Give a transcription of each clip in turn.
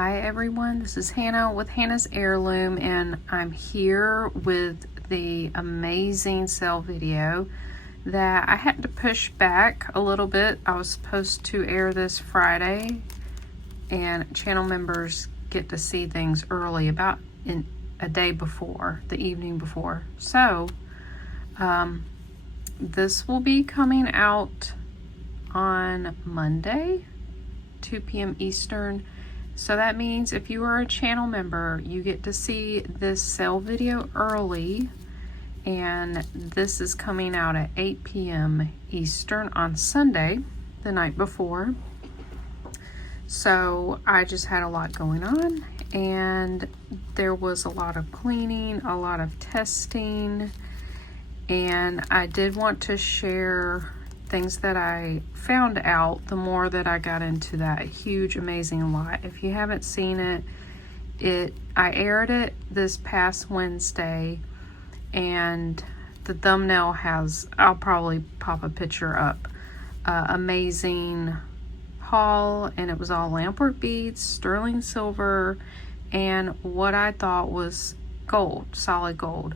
Hi everyone, this is Hannah with Hannah's Heirloom, and I'm here with the amazing sale video that I had to push back a little bit. I was supposed to air this Friday, and channel members get to see things early, about in a day before, the evening before. So this will be coming out on Monday, 2 p.m. Eastern. So that means if you are a channel member, you get to see this sale video early, and this is coming out at 8 p.m. Eastern on Sunday, the night before. So I just had a lot going on, and there was a lot of cleaning, a lot of testing, and I did want to share things that I found out the more that I got into that huge amazing lot. If you haven't seen it, I aired it this past Wednesday, and the thumbnail has, I'll probably pop a picture up, amazing haul, and it was all Lampwork beads, sterling silver, and what I thought was gold, solid gold.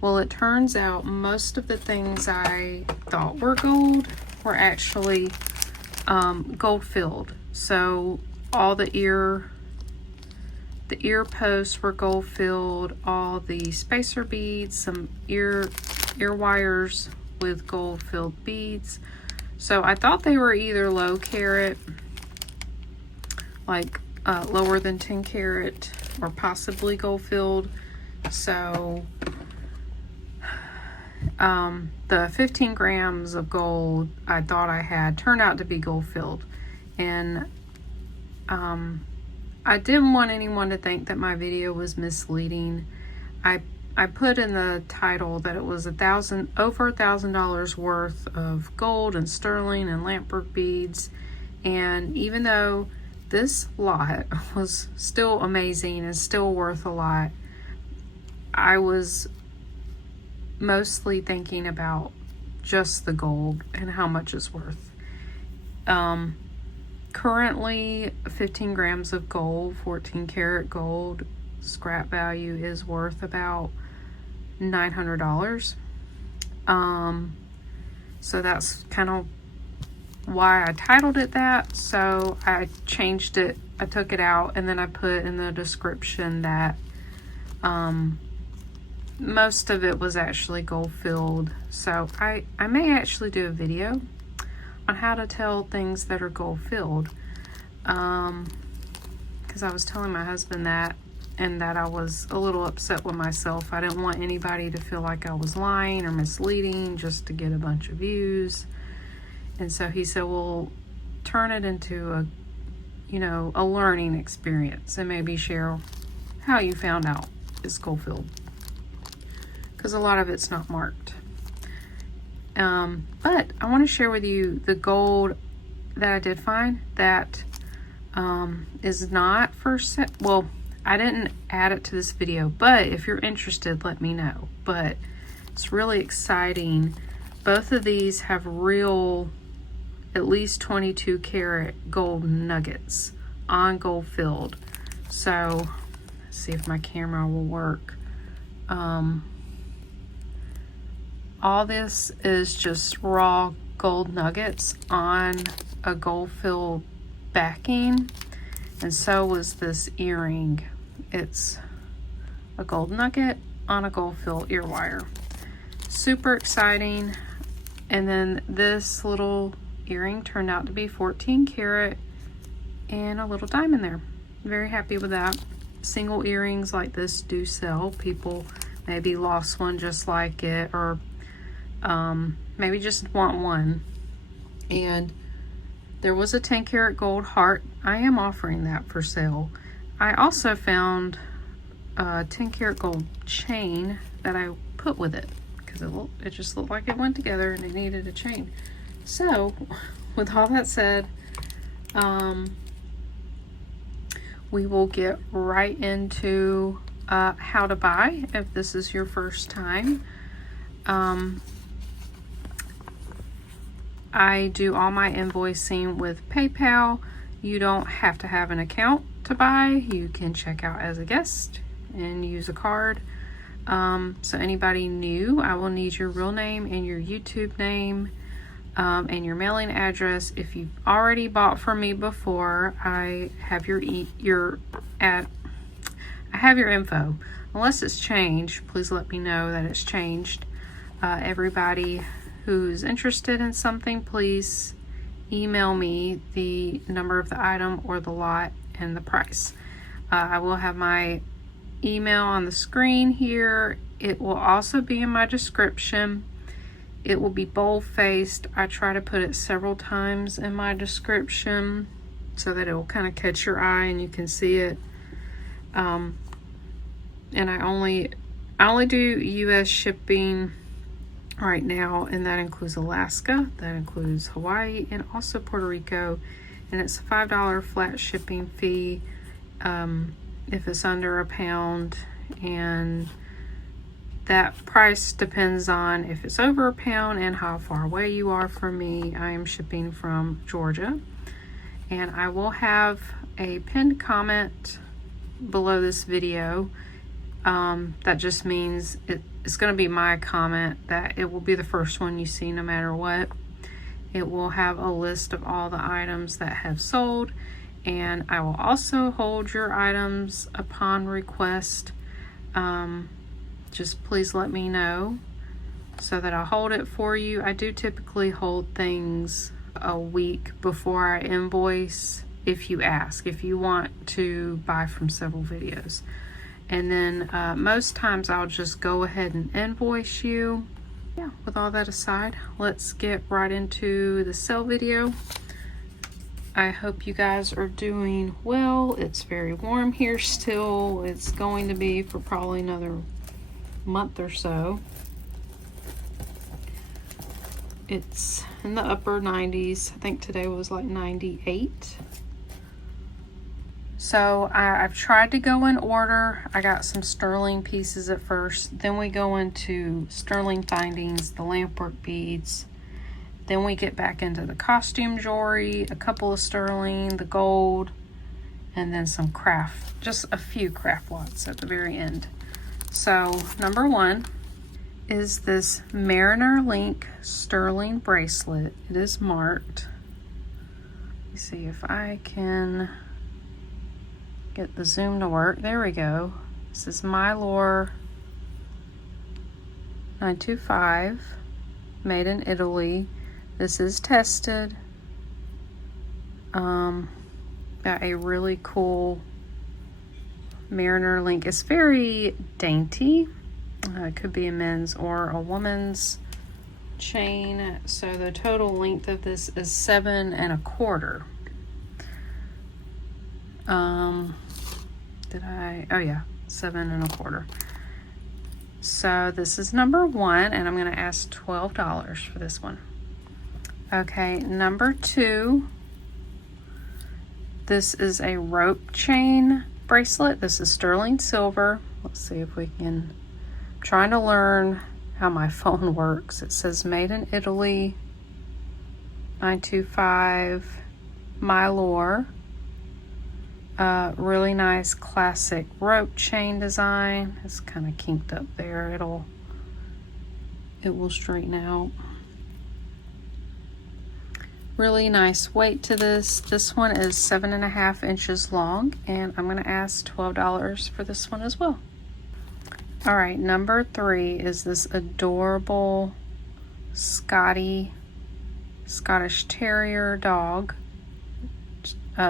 Well, it turns out most of the things I thought were gold were actually gold filled. So all the ear posts were gold filled, all the spacer beads, some ear wires with gold filled beads. So I thought they were either low carat, like lower than 10 carat, or possibly gold filled. So the 15 grams of gold I thought I had turned out to be gold filled, and I didn't want anyone to think that my video was misleading. I put in the title that it was over $1,000 worth of gold and sterling and Lampwork beads, and even though this lot was still amazing and still worth a lot, I was mostly thinking about just the gold and how much it's worth. Currently 15 grams of gold, 14 karat gold, scrap value is worth about $900. So that's kind of why I titled it that. So I changed it, I took it out, and then I put in the description that most of it was actually gold filled. So I may actually do a video on how to tell things that are gold filled, because I was telling my husband that, and that I was a little upset with myself. I didn't want anybody to feel like I was lying or misleading just to get a bunch of views. And so he said, well, turn it into a learning experience, and maybe share how you found out it's gold filled, because a lot of it's not marked. But I want to share with you the gold that I did find that is not for sale. Well, I didn't add it to this video, but if you're interested, let me know. But it's really exciting. Both of these have real, at least 22 karat gold nuggets on gold filled. So let's see if my camera will work. All this is just raw gold nuggets on a gold filled backing, and so was this earring. It's a gold nugget on a gold filled ear wire. Super exciting. And then this little earring turned out to be 14 karat and a little diamond there. Very happy with that. Single earrings like this do sell. People maybe lost one just like it, or maybe just want one. And there was a 10 karat gold heart. I am offering that for sale. I also found a 10 karat gold chain that I put with it, because it just looked like it went together and it needed a chain. So with all that said, we will get right into how to buy if this is your first time. I do all my invoicing with PayPal. You don't have to have an account to buy, you can check out as a guest and use a card. So anybody new, I will need your real name and your YouTube name, and your mailing address. If you've already bought from me before, I have your info. Unless it's changed, please let me know that it's changed. Everybody who's interested in something, please email me the number of the item or the lot and the price. I will have my email on the screen here. It will also be in my description. It will be bold-faced. I try to put it several times in my description so that it will kind of catch your eye and you can see it. And I only do US shipping right now, and that includes Alaska, that includes Hawaii, and also Puerto Rico. And it's a $5 flat shipping fee if it's under a pound, and that price depends on if it's over a pound and how far away you are from me. I am shipping from Georgia, and I will have a pinned comment below this video. That just means it's going to be my comment, that it will be the first one you see no matter what. It will have a list of all the items that have sold, and I will also hold your items upon request. Just please let me know so that I'll hold it for you. I do typically hold things a week before I invoice if you ask, if you want to buy from several videos. And then most times I'll just go ahead and invoice you. Yeah, with all that aside, let's get right into the sale video. I hope you guys are doing well. It's very warm here still. It's going to be for probably another month or so. It's in the upper 90s. I think today was like 98. So I've tried to go in order. I got some sterling pieces at first. Then we go into sterling findings, the lampwork beads. Then we get back into the costume jewelry, a couple of sterling, the gold, and then some craft, just a few craft lots at the very end. So number one is this Mariner Link sterling bracelet. It is marked. Let me see if I can get the zoom to work. There we go. This is Mylor 925, made in Italy. This is tested. Got a really cool Mariner Link. It's very dainty. It could be a men's or a woman's chain. So the total length of this is 7 1/4. Oh yeah, 7 1/4. So this is number one, and I'm going to ask $12 for this one. Okay, number two, this is a rope chain bracelet. This is sterling silver. Let's see if we can, I'm trying to learn how my phone works. It says made in Italy, 925, Mylor. Really nice classic rope chain design. It's kind of kinked up there. It will straighten out. Really nice weight to this. This one is 7 1/2 inches long, and I'm going to ask $12 for this one as well. All right, number three is this adorable Scottish Terrier dog.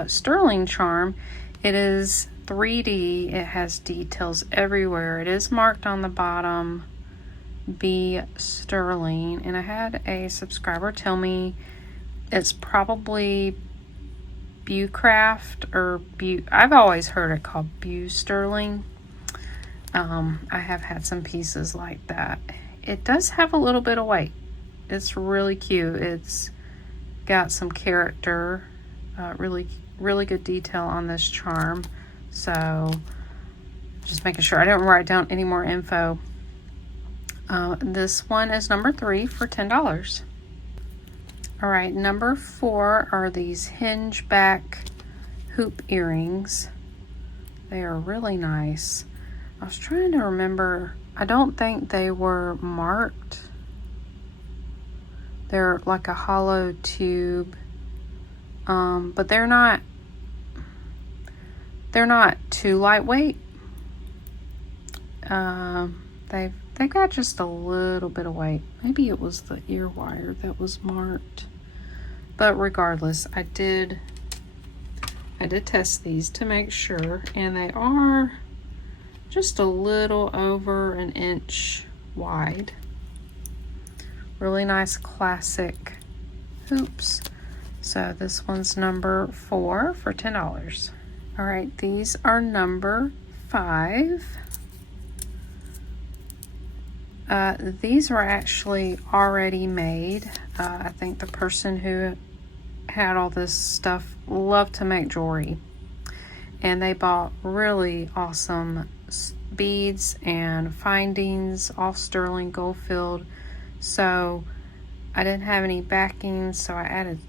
Sterling charm. It is 3D. It has details everywhere. It is marked on the bottom B sterling, and I had a subscriber tell me it's probably Bewcraft or I've always heard it called Bew sterling. I have had some pieces like that. It does have a little bit of weight. It's really cute. It's got some character. Really good detail on this charm. So just making sure I don't write down any more info. This one is number three for $10. All right, number four are these hinge back hoop earrings. They are really nice. I was trying to remember. I don't think they were marked. They're like a hollow tube, but they're not too lightweight. They've got just a little bit of weight. Maybe it was the ear wire that was marked. But regardless, I did test these to make sure, and they are just a little over an inch wide. Really nice classic hoops. So this one's number 4 for $10. All right, these are number 5. These were actually already made. I think the person who had all this stuff loved to make jewelry, and they bought really awesome beads and findings, all sterling gold filled. So I didn't have any backings, so I added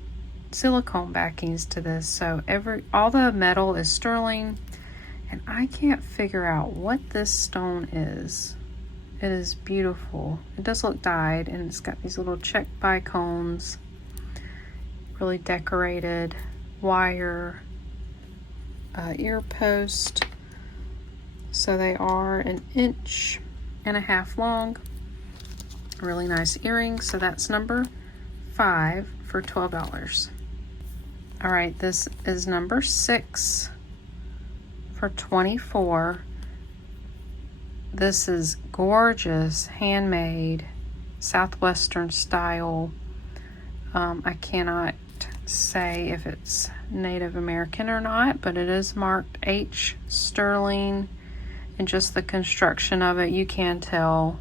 silicone backings to this. So all the metal is sterling, and I can't figure out what this stone is. It is beautiful. It does look dyed, and it's got these little check bicones, really decorated wire ear post. So they are 1.5 inches long. Really nice earrings. So that's number 5 for $12. All right, this is number 6 for $24. This is gorgeous, handmade, Southwestern style. I cannot say if it's Native American or not, but it is marked H sterling, and just the construction of it, you can tell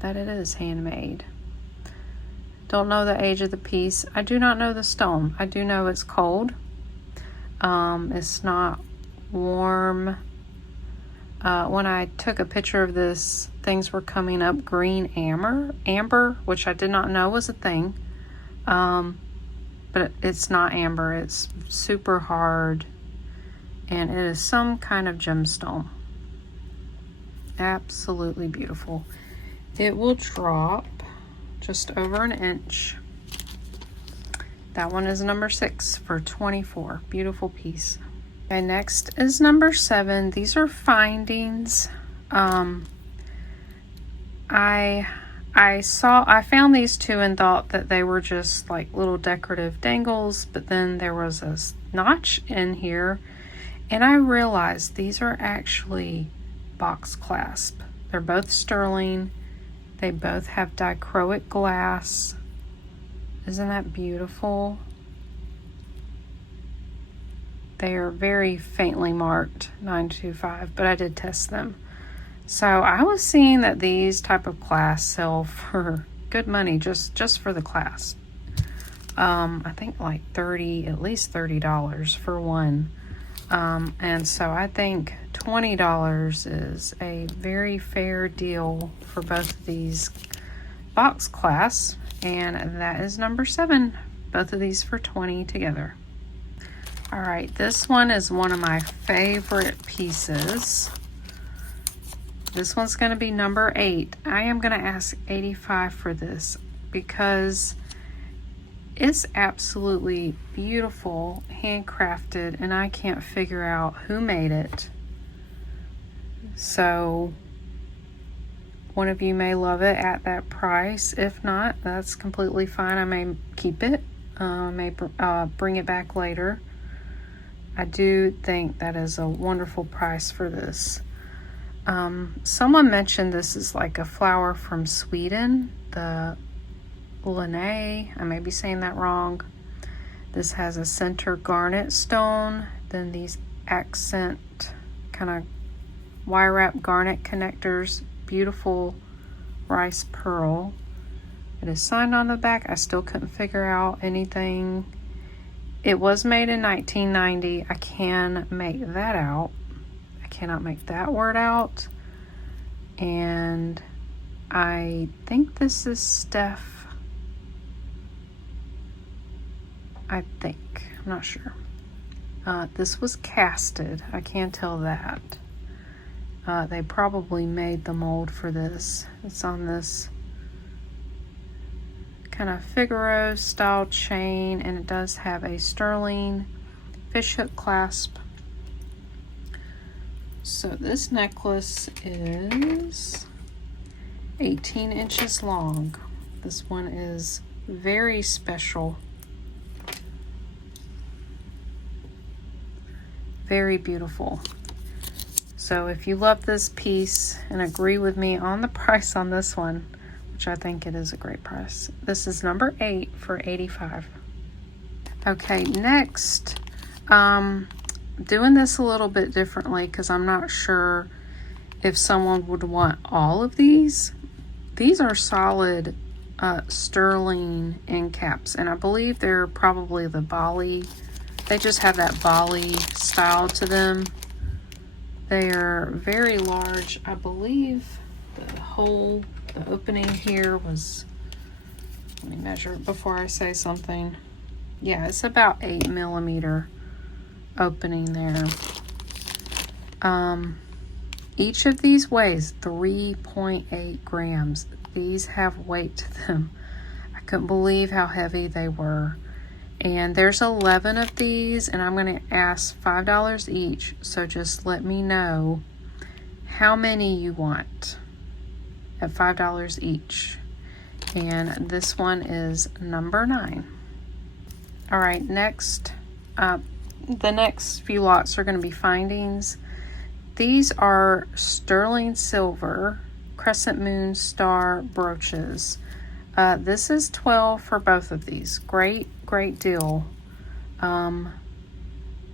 that it is handmade. Don't know the age of the piece. I do not know the stone. I do know it's cold. It's not warm. When I took a picture of this, things were coming up green amber, which I did not know was a thing. But it's not amber. It's super hard, and it is some kind of gemstone. Absolutely beautiful. It will drop just over 1 inch. That one is number 6 for $24. Beautiful piece. Okay, next is number 7. These are findings. I found these two and thought that they were just like little decorative dangles, but then there was a notch in here, and I realized these are actually box clasp. They're both sterling. They both have dichroic glass. Isn't that beautiful? They are very faintly marked 925, but I did test them. So I was seeing that these type of clasps sell for good money just for the clasp. I think like at least $30 for one. And so I think $20 is a very fair deal for both of these box clasps, and that is number 7. Both of these for $20 together. All right, this one is one of my favorite pieces. This one's going to be number 8. I am going to ask $85 for this because it's absolutely beautiful, handcrafted, and I can't figure out who made it. So one of you may love it at that price. If not, that's completely fine. I may keep it, may bring it back later. I do think that is a wonderful price for this. Someone mentioned this is like a flower from Sweden, the Linné. I may be saying that wrong. This has a center garnet stone, then these accent kind of wire wrap garnet connectors, beautiful rice pearl. It is signed on the back. I still couldn't figure out anything. It was made in 1990. I can make that out. I cannot make that word out. And I think this is Steph. I think. I'm not sure. This was casted, I can tell that. They probably made the mold for this. It's on this kind of Figaro style chain, and it does have a sterling fishhook clasp. So this necklace is 18 inches long. This one is very special. Very beautiful. So if you love this piece and agree with me on the price on this one, which I think it is a great price, this is number 8 for $85. Okay, next, doing this a little bit differently because I'm not sure if someone would want all of these. These are solid sterling end caps, and I believe they're probably the Bali. They just have that Bali style to them. They are very large. I believe the opening here was, let me measure it before I say something. Yeah, it's about 8mm opening there. Each of these weighs 3.8 grams. These have weight to them. I couldn't believe how heavy they were. And there's 11 of these, and I'm going to ask $5 each. So just let me know how many you want at $5 each. And this one is number 9. All right, next, the next few lots are going to be findings. These are sterling silver crescent moon star brooches. This is 12 for both of these. Great deal.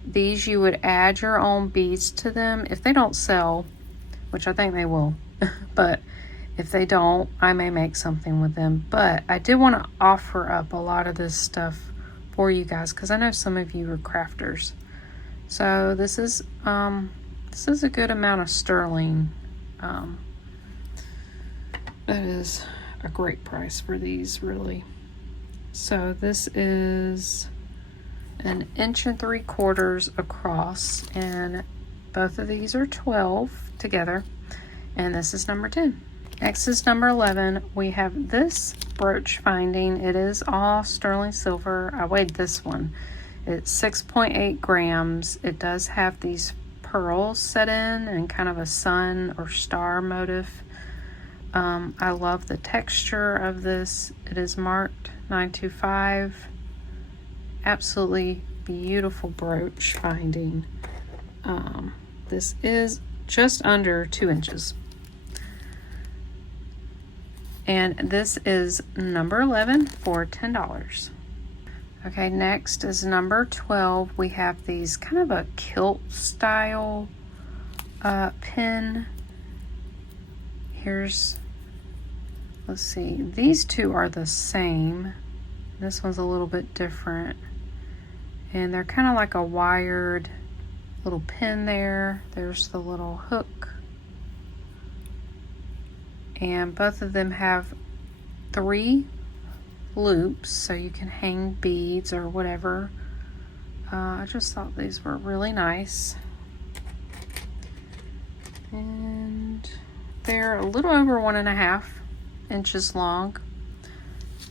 These you would add your own beads to them if they don't sell, which I think they will. But if they don't, I may make something with them. But I did want to offer up a lot of this stuff for you guys because I know some of you are crafters. So this is a good amount of sterling. That is a great price for these, really. So this is 1 3/4 inches across, and both of these are 12 together, and this is number 10. Next is number 11. We have this brooch finding. It is all sterling silver. I weighed this one. It's 6.8 grams. It does have these pearls set in and kind of a sun or star motif. I love the texture of this. It is marked 925. Absolutely beautiful brooch finding. This is just under 2 inches. And this is number 11 for $10. Okay, next is number 12. We have these kind of a kilt style pin. Let's see, these two are the same. This one's a little bit different. And they're kind of like a wired little pin there. There's the little hook. And both of them have 3 loops, so you can hang beads or whatever. I just thought these were really nice. And they're a little over 1.5 inches long,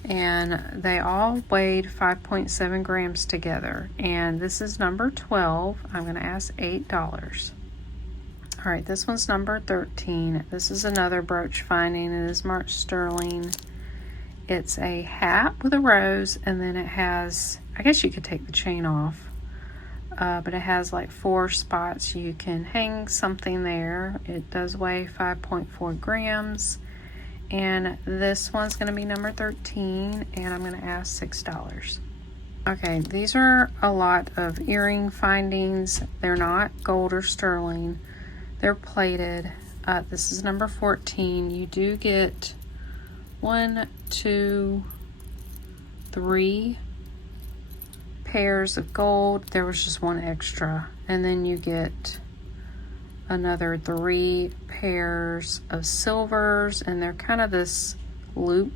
and they all weighed 5.7 grams together. And this is number 12. I'm going to ask $8. All right, this one's number 13. This is another brooch finding. It is marked sterling. It's a hat with a rose, and then it has, I guess you could take the chain off, but it has like 4 spots. You can hang something there. It does weigh 5.4 grams. And this one's going to be number 13, and I'm going to ask $6. Okay, these are a lot of earring findings. They're not gold or sterling. They're plated. This is number 14. You do get 1, 2, 3 pairs of gold. There was just 1 extra. And then you get another 3 pairs of silvers, and they're kind of this loop.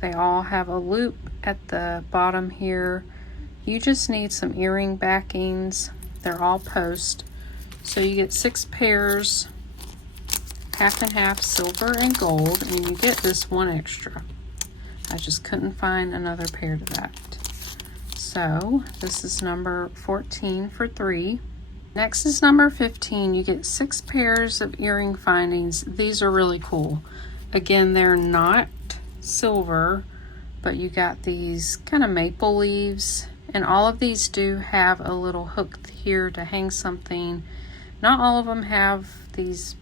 They all have a loop at the bottom here You just need some earring backings. They're all post. So you get 6 pairs, half and half, silver and gold, and you get this one extra. I just couldn't find another pair to that. So this is number 14 for 3. Next is number 15. You get 6 pairs of earring findings. These are really cool. Again, they're not silver, but you got these kind of maple leaves, and all of these do have a little hook here to hang something. Not all of them have these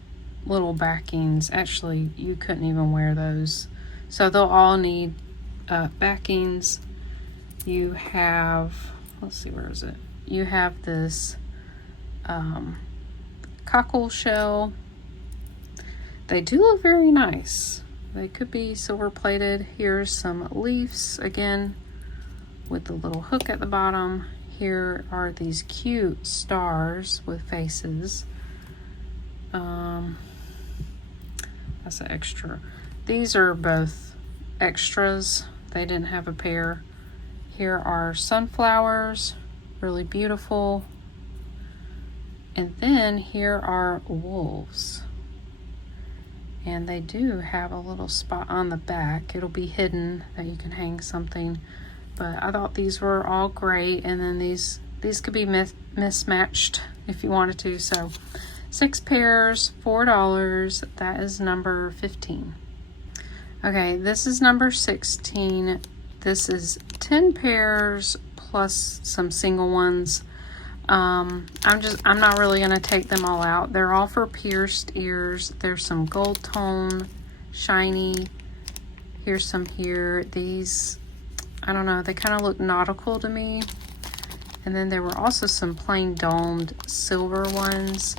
little backings. Actually, you couldn't even wear those. So they'll all need backings. You have, let's see, where is it? You have this cockle shell. They do look very nice. They could be silver plated. Here's some leaves again with the little hook at the bottom. Here are these cute stars with faces. That's an extra. These are both extras. They didn't have a pair. Here are sunflowers, really beautiful. And then here are wolves. And they do have a little spot on the back. It'll be hidden that you can hang something. But I thought these were all great. And then these could be mismatched if you wanted to. So 6 pairs, $4. That is number 15. Okay, this is number 16. This is 10 pairs plus some single ones. I'm not really gonna take them all out. They're all for pierced ears. There's some gold tone, shiny. Here's some here. These, I don't know, they kind of look nautical to me. And then there were also some plain domed silver ones.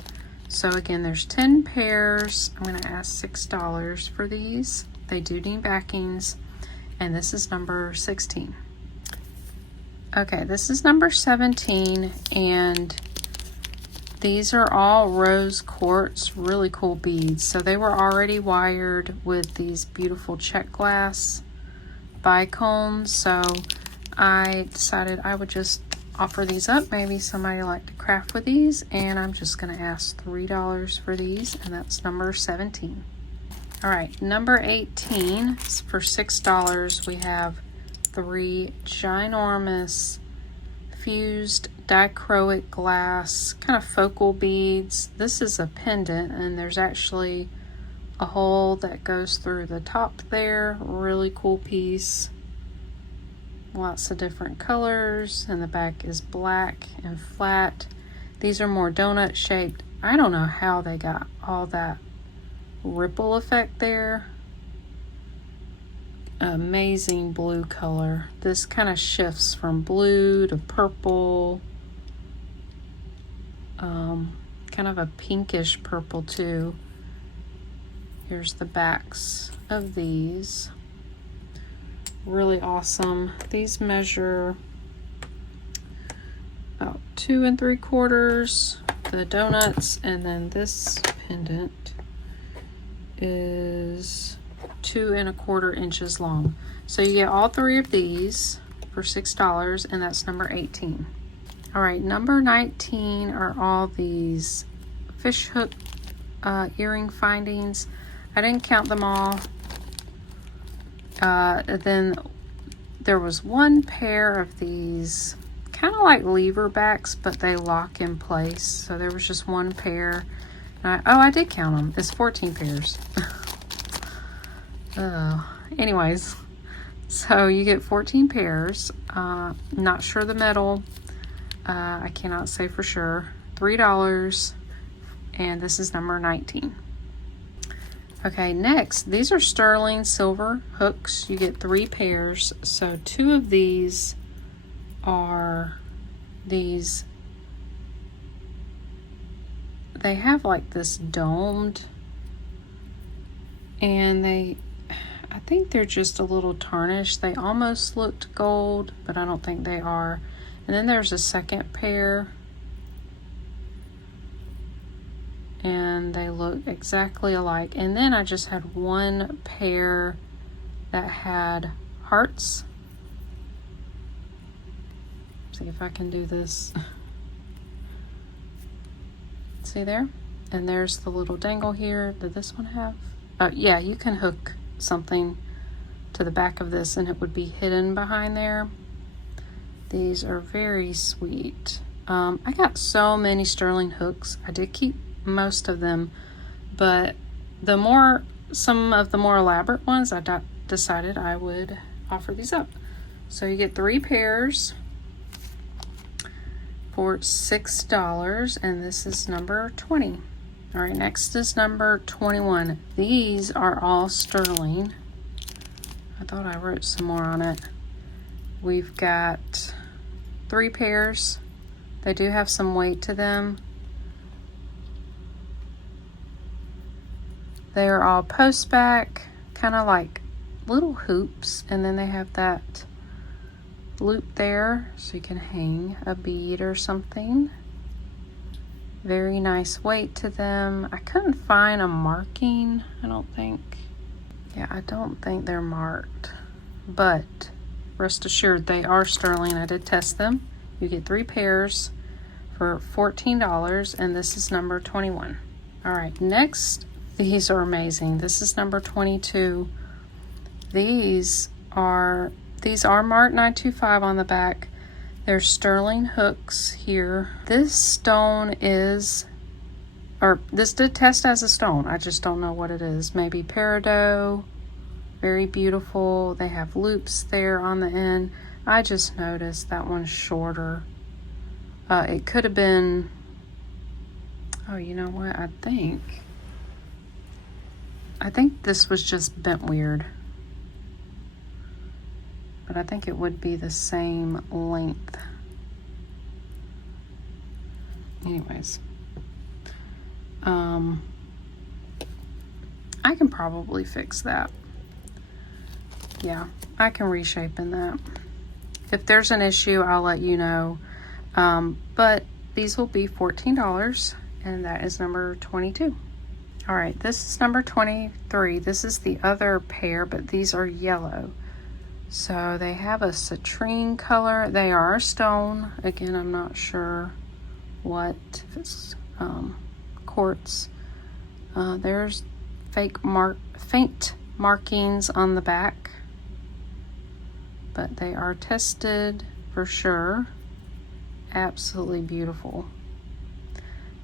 So again, there's 10 pairs. I'm gonna ask $6 for these. They do need backings. And this is number 16. Okay, this is number 17, and these are all rose quartz, really cool beads. So they were already wired with these beautiful check glass bicones. So I decided I would just offer these up. Maybe somebody would like to craft with these, and I'm just gonna ask $3 for these, and that's number 17. All right, number 18, for $6, we have 3 ginormous fused dichroic glass kind of focal beads. This is a pendant, and there's actually a hole that goes through the top there. Really cool piece. Lots of different colors, and the back is black and flat. These are more donut shaped. I don't know how they got all that ripple effect there. Amazing blue color. This kind of shifts from blue to purple, kind of a pinkish purple too. Here's the backs of these. Really awesome. These measure about 2 3/4, the donuts, and then this pendant is 2 1/4 inches long. So you get all 3 of these for $6, and that's number 18. All right, number 19 are all these fish hook earring findings. I didn't count them all. Then there was 1 pair of these, kind of like lever backs, but they lock in place. So there was just 1 pair. I did count them. It's 14 pairs. Anyways, so you get 14 pairs. Not sure the metal. I cannot say for sure. $3, and this is number 19. Okay, next, these are sterling silver hooks. You get 3 pairs. So 2 of these are these. They have like this domed, and I think they're just a little tarnished. They almost looked gold, but I don't think they are. And then there's a second pair, and they look exactly alike. And then I just had 1 pair that had hearts. See if I can do this. See there? And there's the little dangle here. Did this one have? Yeah, you can hook something to the back of this and it would be hidden behind there. These are very sweet. I got so many sterling hooks. I did keep most of them, but some of the more elaborate ones, I decided I would offer these up. So you get 3 pairs for $6, and this is number 20. All right, next is number 21. These are all sterling. I thought I wrote some more on it. We've got 3 pairs. They do have some weight to them. They are all post back, kind of like little hoops, and then they have that loop there so you can hang a bead or something. Very nice weight to them. I couldn't find a marking, I don't think. Yeah, I don't think they're marked, but rest assured they are sterling. I did test them. You get 3 pairs for $14, and this is number 21. All right, next, these are amazing. This is number 22. These are marked 925 on the back. They're sterling hooks here. This stone is, or this did test as a stone. I just don't know what it is. Maybe peridot. Very beautiful. They have loops there on the end. I just noticed that one's shorter. It could have been, oh, you know what? I think this was just bent weird. But I think it would be the same length. Anyways. I can probably fix that. Yeah, I can reshape in that. If there's an issue, I'll let you know. But these will be $14, and that is number 22. All right, this is number 23. This is the other pair, but these are yellow. So they have a citrine color. They are stone. Again, I'm not sure what, if it's quartz. There's faint markings on the back, but they are tested for sure. Absolutely beautiful.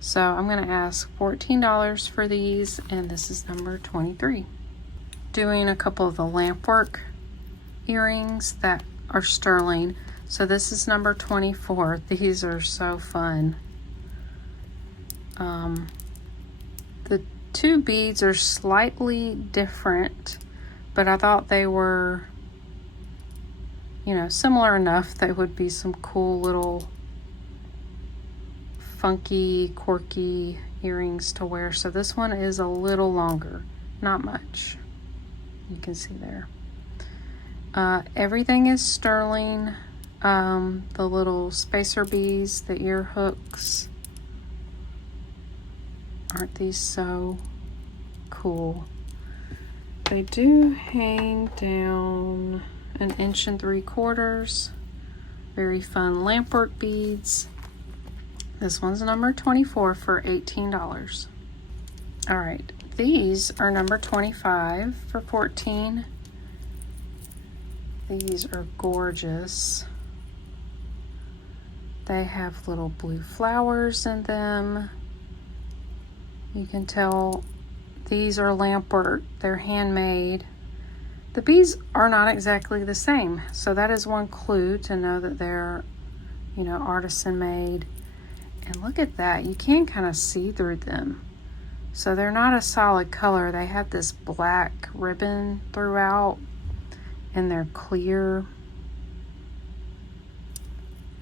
So I'm going to ask $14 for these, and this is number 23. Doing a couple of the Lampwork earrings that are sterling. So this is number 24. These are so fun. The 2 beads are slightly different, but I thought they were, you know, similar enough. They would be some cool little funky, quirky earrings to wear. So this one is a little longer, not much. You can see there. Everything is sterling. The little spacer beads, the ear hooks. Aren't these so cool? They do hang down 1 3/4 inches. Very fun Lampwork beads. This one's number 24 for $18. All right, these are number 25 for $14. These are gorgeous. They have little blue flowers in them. You can tell these are Lampwork. They're handmade. The beads are not exactly the same, so that is one clue to know that they're, you know, artisan made. And look at that, you can kind of see through them. So they're not a solid color. They have this black ribbon throughout, and they're clear.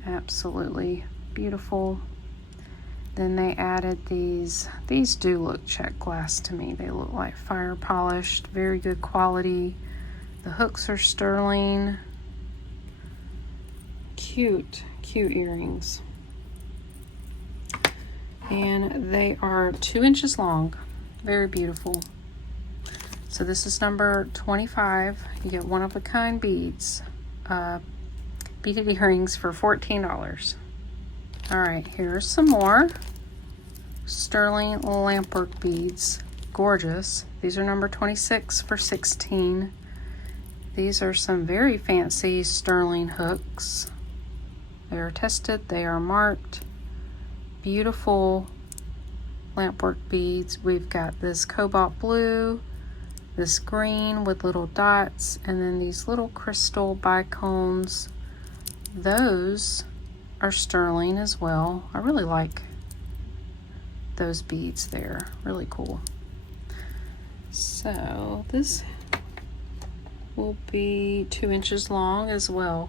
Absolutely beautiful. Then they added these. These do look check glass to me. They look like fire polished, very good quality. The hooks are sterling. Cute, cute earrings. And they are 2 inches long. Very beautiful. So this is number 25. You get one-of-a-kind beads. beaded earrings for $14. All right, here's some more sterling lampwork beads. Gorgeous. These are number 26 for $16. These are some very fancy sterling hooks. They are tested, they are marked. Beautiful lampwork beads. We've got this cobalt blue, this green with little dots, and then these little crystal bicones. Those are sterling as well. I really like those beads there. Really cool. So this will be 2 inches long as well.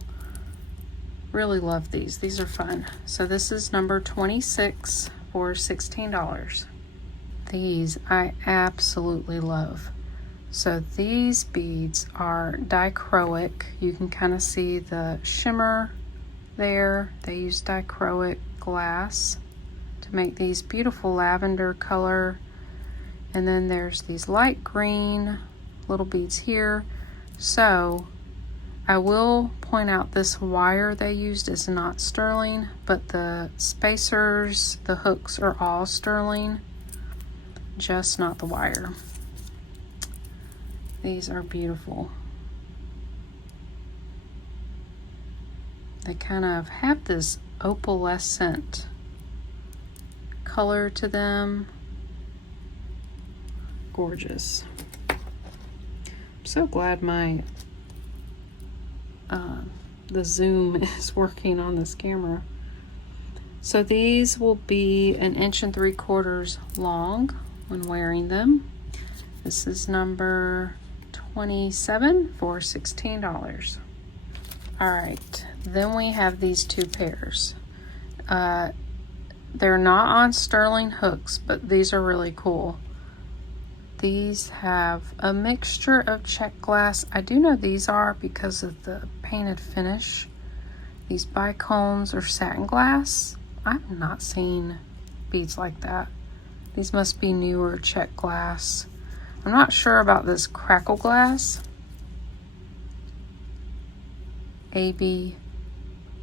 Really love these. These are fun. So this is number 26 for $16. These I absolutely love. So these beads are dichroic. You can kind of see the shimmer there. They use dichroic glass to make these beautiful lavender color. And then there's these light green little beads here. So I will point out this wire they used is not sterling, but the spacers, the hooks are all sterling, just not the wire. These are beautiful. They kind of have this opalescent color to them. Gorgeous. I'm so glad my the zoom is working on this camera. So these will be 1 3/4 inches long when wearing them. This is number 27 for $16. All right, then we have these 2 pairs. They're not on sterling hooks, but these are really cool. These have a mixture of check glass. I do know these are because of the painted finish. These bicones are satin glass. I've not seen beads like that. These must be newer check glass. I'm not sure about this crackle glass. AB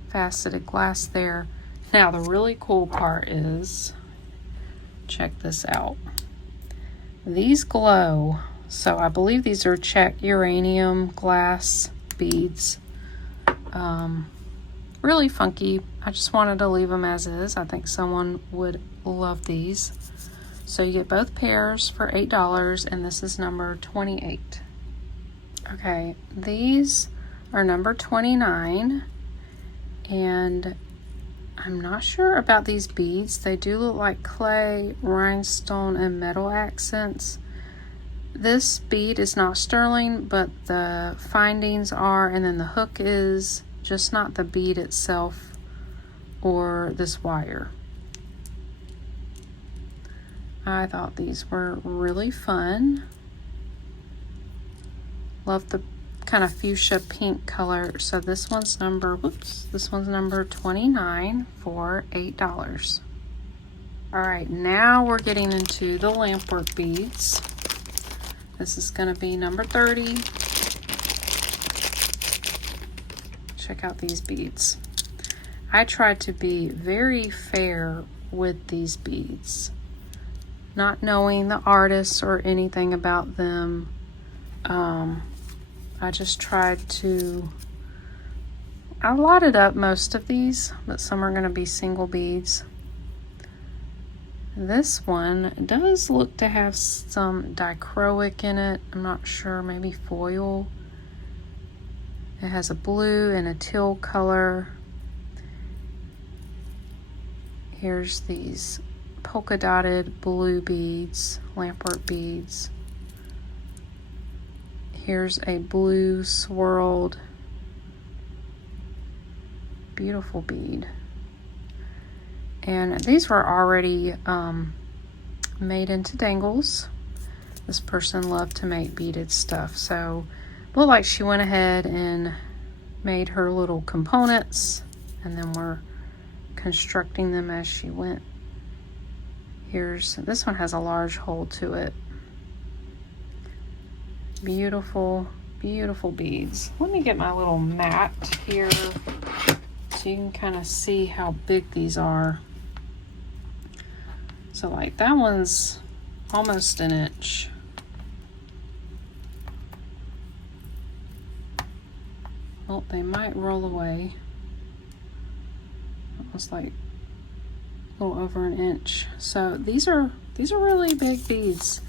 faceted glass there. Now the really cool part is, check this out. These glow. So I believe these are check uranium glass beads. Really funky. I just wanted to leave them as is. I think someone would love these. So you get both pairs for $8, and this is number 28. Okay, these are number 29, and I'm not sure about these beads. They do look like clay, rhinestone, and metal accents. This bead is not sterling, but the findings are, and then the hook is, just not the bead itself or this wire. I thought these were really fun. Love the kind of fuchsia pink color. So this one's number, this one's number 29 for $8. All right, now we're getting into the lampwork beads. This is gonna be number 30. Check out these beads. I tried to be very fair with these beads, not knowing the artists or anything about them. I just tried to, I lotted up most of these, but some are gonna be single beads. This one does look to have some dichroic in it. I'm not sure, maybe foil. It has a blue and a teal color. Here's these polka dotted blue beads, lampwork beads. Here's a blue swirled, beautiful bead. And these were already made into dangles. This person loved to make beaded stuff, so it looked like she went ahead and made her little components, and then we're constructing them as she went. This one has a large hole to it. Beautiful, beautiful beads. Let me get my little mat here so you can kind of see how big these are. So like that one's almost an inch. Well, they might roll away. Almost like a little over an inch. So these are really big beads.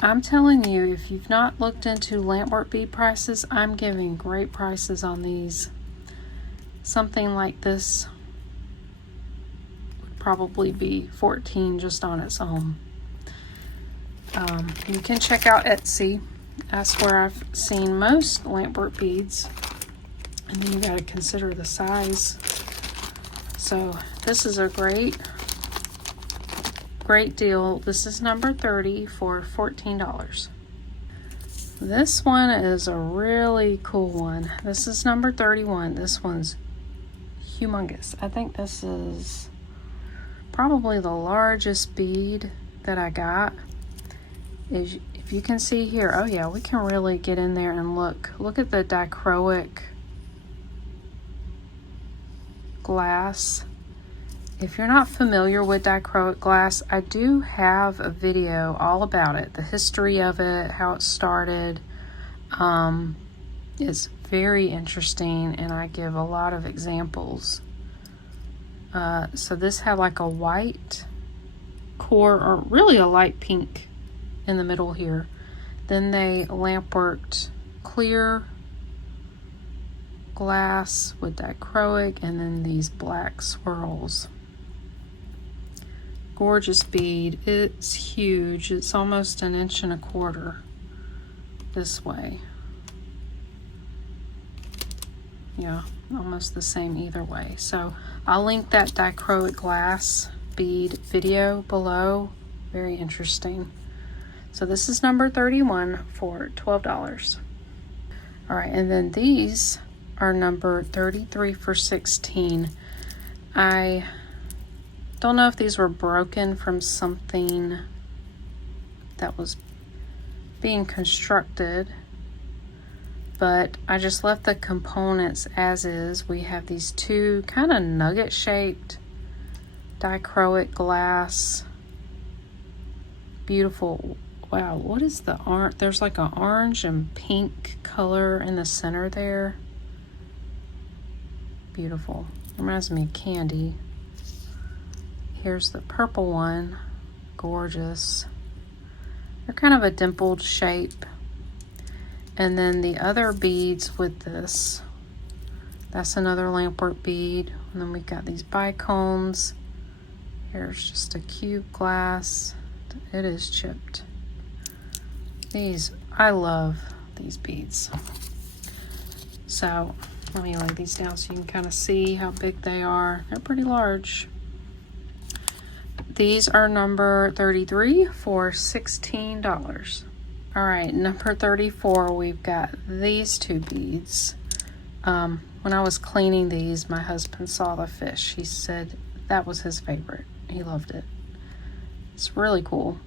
I'm telling you, if you've not looked into Lampwork bead prices, I'm giving great prices on these. Something like this would probably be $14 just on its own. You can check out Etsy. That's where I've seen most Lampwork beads. And then you got to consider the size. So this is a great deal. This is number 30 for $14. This one is a really cool one. This is number 31. This one's humongous. I think this is probably the largest bead that I got. If you can see here, oh yeah, we can really get in there and look at the dichroic glass. If you're not familiar with dichroic glass, I do have a video all about it, the history of it, how it started. It's very interesting, and I give a lot of examples. So this had like a white core, or really a light pink in the middle here. Then they lampworked clear glass with dichroic, and then these black swirls. Gorgeous bead. It's huge. It's almost 1.25 inches this way. Yeah, almost the same either way. So I'll link that dichroic glass bead video below. Very interesting. So this is number 31 for $12. All right, and then these are number 33 for $16. I don't know if these were broken from something that was being constructed, but I just left the components as is. We have these two kind of nugget shaped dichroic glass. Beautiful. Wow, what is the orange? There's like an orange and pink color in the center there. Beautiful. Reminds me of candy. Here's the purple one. Gorgeous. They're kind of a dimpled shape. And then the other beads with this, that's another Lampwork bead. And then we've got these bicones. Here's just a cube glass. It is chipped. These, I love these beads. So let me lay these down so you can kind of see how big they are. They're pretty large. These are number 33 for $16. All right, number 34, we've got these two beads. When I was cleaning these, my husband saw the fish. He said that was his favorite. He loved it. It's really cool.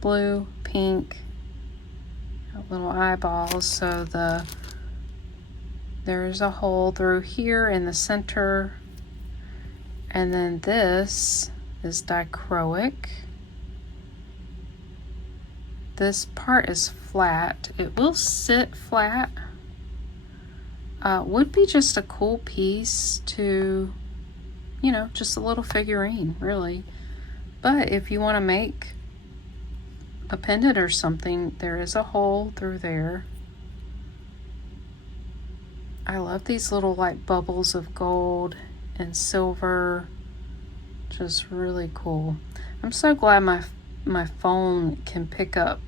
Blue, pink, little eyeballs. So there's a hole through here in the center. And then this is dichroic. This part is flat. It will sit flat. Would be just a cool piece to, you know, just a little figurine, really. But if you want to make a pendant or something, there is a hole through there. I love these little like bubbles of gold and silver. Just really cool. I'm so glad my phone can pick up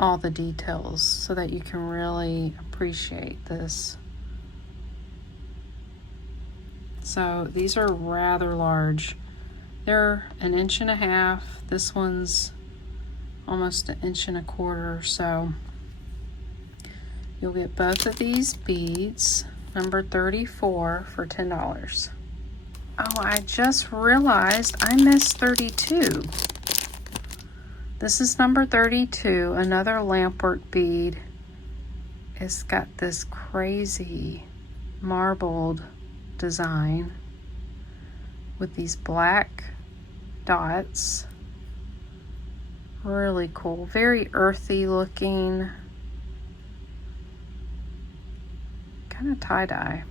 all the details so that you can really appreciate this. So these are rather large. They're 1.5 inches. This one's almost 1.25 inches. So you'll get both of these beads, number 34 for $10. Oh, I just realized I missed 32. This is number 32, another Lampwork bead. It's got this crazy marbled design with these black dots. Really cool, very earthy looking, kind of tie-dye.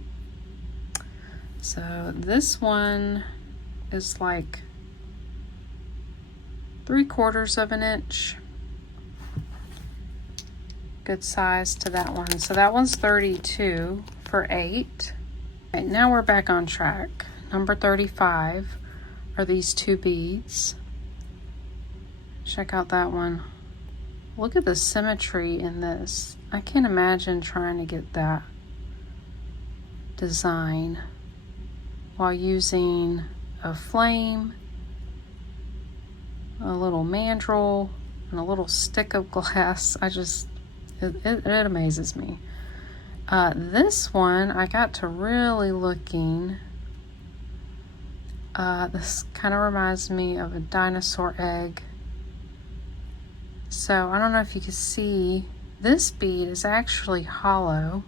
So this one is like 3/4 of an inch. Good size to that one. So that one's 32 for 8. Right, now we're back on track. Number 35 are these 2 beads. Check out that one. Look at the symmetry in this. I can't imagine trying to get that design while using a flame, a little mandrel, and a little stick of glass. It amazes me. This one, I got to really looking. This kind of reminds me of a dinosaur egg. So I don't know if you can see, this bead is actually hollow.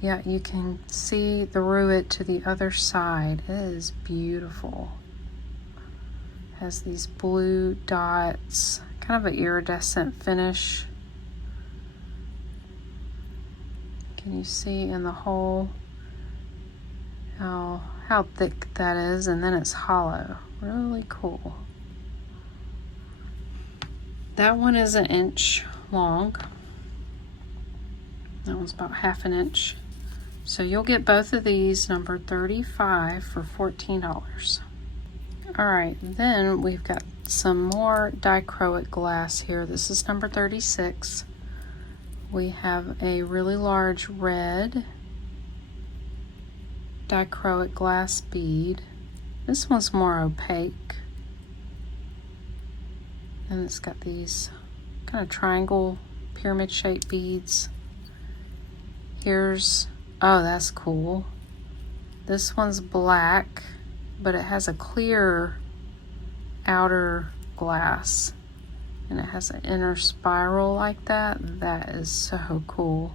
Yeah, you can see the ruet to the other side. It is beautiful. Has these blue dots, kind of an iridescent finish. Can you see in the hole how thick that is? And then it's hollow. Really cool. That one is 1 inch long. That one's about 1/2 inch. So you'll get both of these, number 35 for $14. All right, then we've got some more dichroic glass here. This is number 36. We have a really large red dichroic glass bead. This one's more opaque. And it's got these kind of triangle pyramid shaped beads. Here's, oh, that's cool. This one's black, but it has a clear outer glass. And it has an inner spiral like that. That is so cool.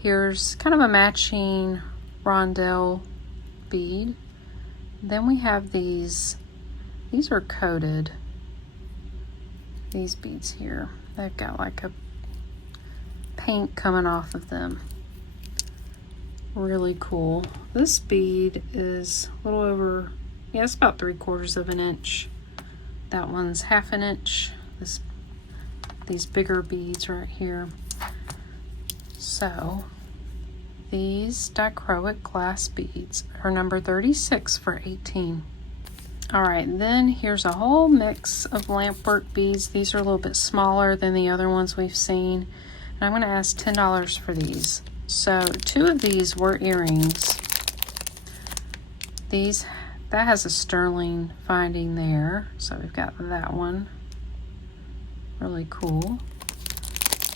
Here's kind of a matching rondelle bead. Then we have these are coated. These beads here. They've got like a paint coming off of them. Really cool. This bead is a little over, yeah, it's about 3/4 of an inch. That one's 1/2 inch. These bigger beads right here. So these dichroic glass beads are number 36 for $18. All right, then here's a whole mix of Lampwork beads. These are a little bit smaller than the other ones we've seen. And I'm gonna ask $10 for these. So 2 of these were earrings. That has a sterling finding there. So we've got that one. Really cool.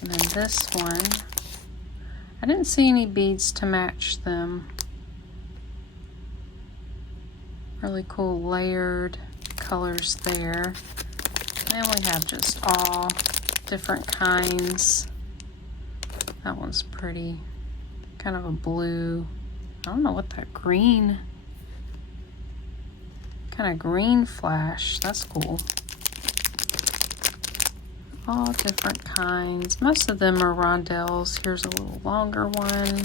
And then this one, I didn't see any beads to match them. Really cool layered colors there. And we have just all different kinds. That one's pretty. Kind of a blue. I don't know what that green. Kind of green flash. That's cool. All different kinds. Most of them are rondelles. Here's a little longer one.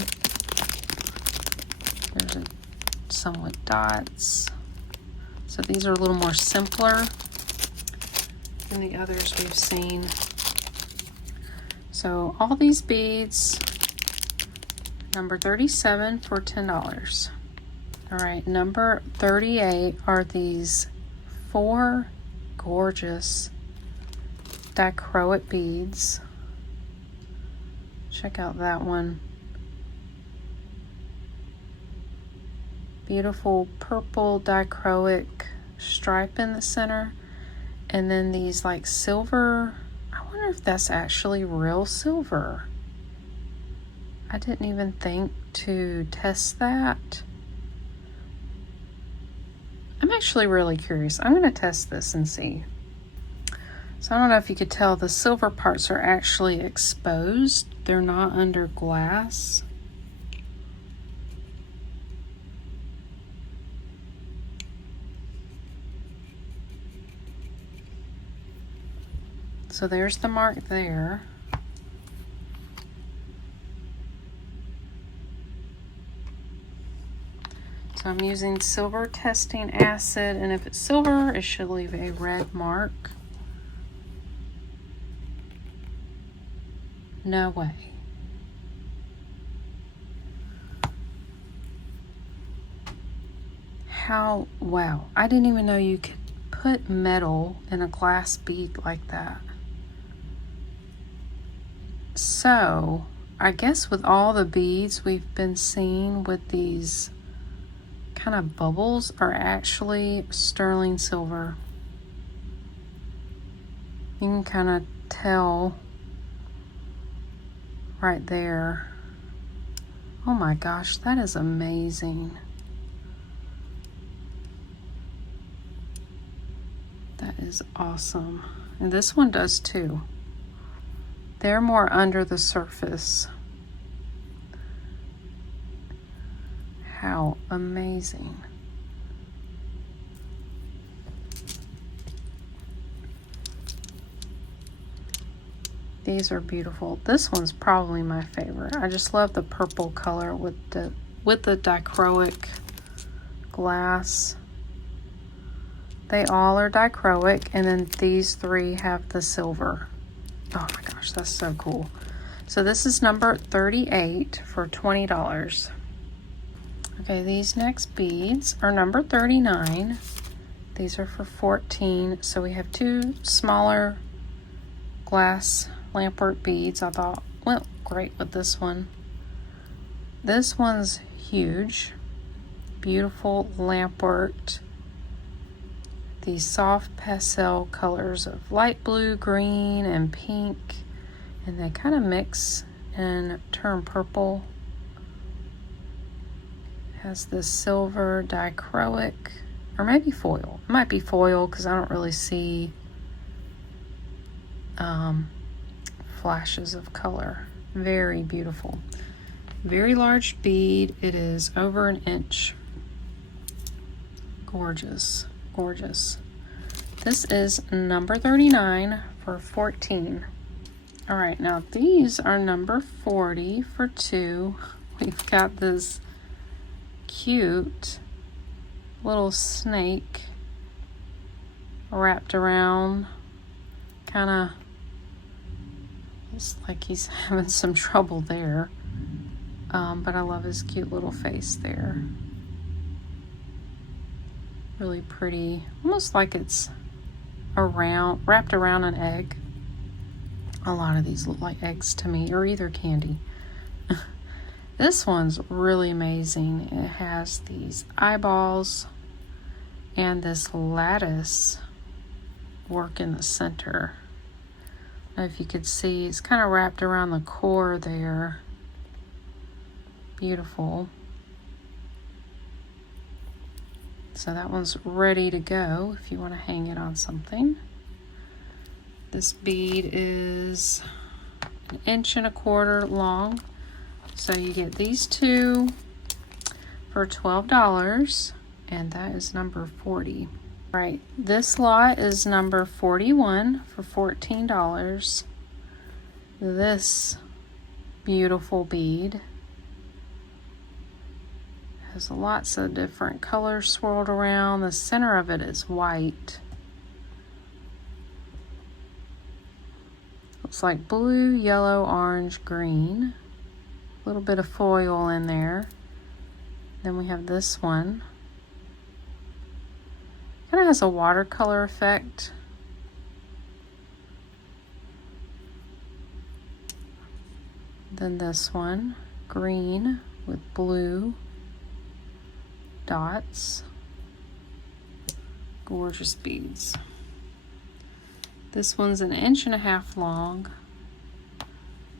There's some with dots. So these are a little more simpler than the others we've seen. So all these beads, number 37 for $10. All right, number 38 are these 4 gorgeous dichroic beads. Check out that one. Beautiful purple dichroic stripe in the center. And then these like silver, I wonder if that's actually real silver. I didn't even think to test that. I'm actually really curious. I'm gonna test this and see. So I don't know if you could tell, the silver parts are actually exposed they're not under glass. So there's the mark there. So I'm using silver testing acid, and if it's silver, it should leave a red mark. No way. How, wow, I didn't even know you could put metal in a glass bead like that. So, I guess with all the beads we've been seeing with these kind of bubbles are actually sterling silver. You can kind of tell right there. Oh my gosh, that is amazing. That is awesome. And this one does too. They're more under the surface. How amazing. These are beautiful. This one's probably my favorite. I just love the purple color with the dichroic glass. They all are dichroic, and then these three have the silver. Oh my gosh, that's so cool. So this is number 38 for $20. Okay, these next beads are number 39. These are for $14. So we have two smaller glass Lampwork beads. I thought went great with this one. This one's huge. Beautiful Lampwork. These soft pastel colors of light blue, green, and pink, and they kind of mix and turn purple. It has this silver dichroic, or maybe foil. It might be foil because I don't really see flashes of color. Very beautiful. Very large bead. It is over an inch. Gorgeous. Gorgeous. This is number 39 for $14. All right, now these are number 40 for $2. We've got this cute little snake wrapped around, kind of looks like he's having some trouble there, but I love his cute little face there. Really pretty, almost like it's wrapped around an egg. A lot of these look like eggs to me, or either candy. This one's really amazing. It has these eyeballs and this lattice work in the center. I don't know if you could see, it's kind of wrapped around the core there. Beautiful. So that one's ready to go if you want to hang it on something. This bead is 1.25 inches long. So you get these two for $12, and that is number 40. All right, this lot is number 41 for $14. This beautiful bead has lots of different colors swirled around. The center of it is white. Looks like blue, yellow, orange, green. A little bit of foil in there. Then we have this one. Kind of has a watercolor effect. Then this one, green with blue dots. Gorgeous beads. This one's 1.5 inches long.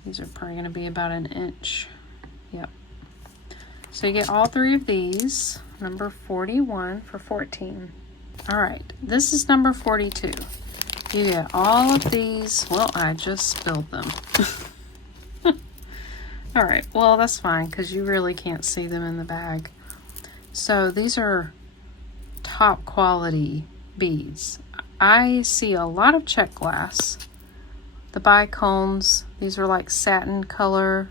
These are probably going to be about 1 inch. Yep. So you get all three of these, number 41 for $14. All right, this is number 42. You get all of these. Well, I just spilled them. All right, well, that's fine because you really can't see them in the bag. So these are top quality beads. I see a lot of check glass. The bicones, these are like satin color.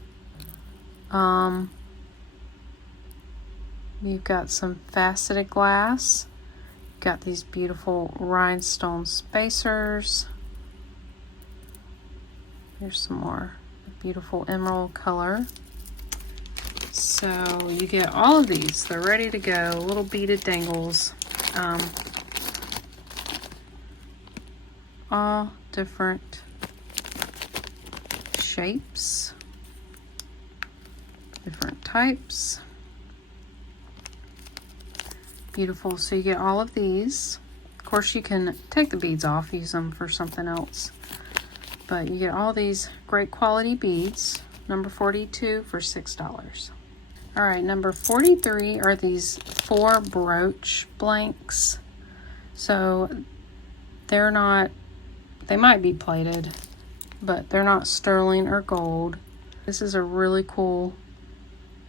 You've got some faceted glass. You've got these beautiful rhinestone spacers. Here's some more beautiful emerald color. So you get all of these. They're ready to go. Little beaded dangles. All different shapes, different types. Beautiful. So you get all of these. Of course, you can take the beads off, use them for something else. But you get all these great quality beads. Number 42 for $6. All right, number 43 are these 4 brooch blanks. So they're not, they might be plated, but they're not sterling or gold. This is a really cool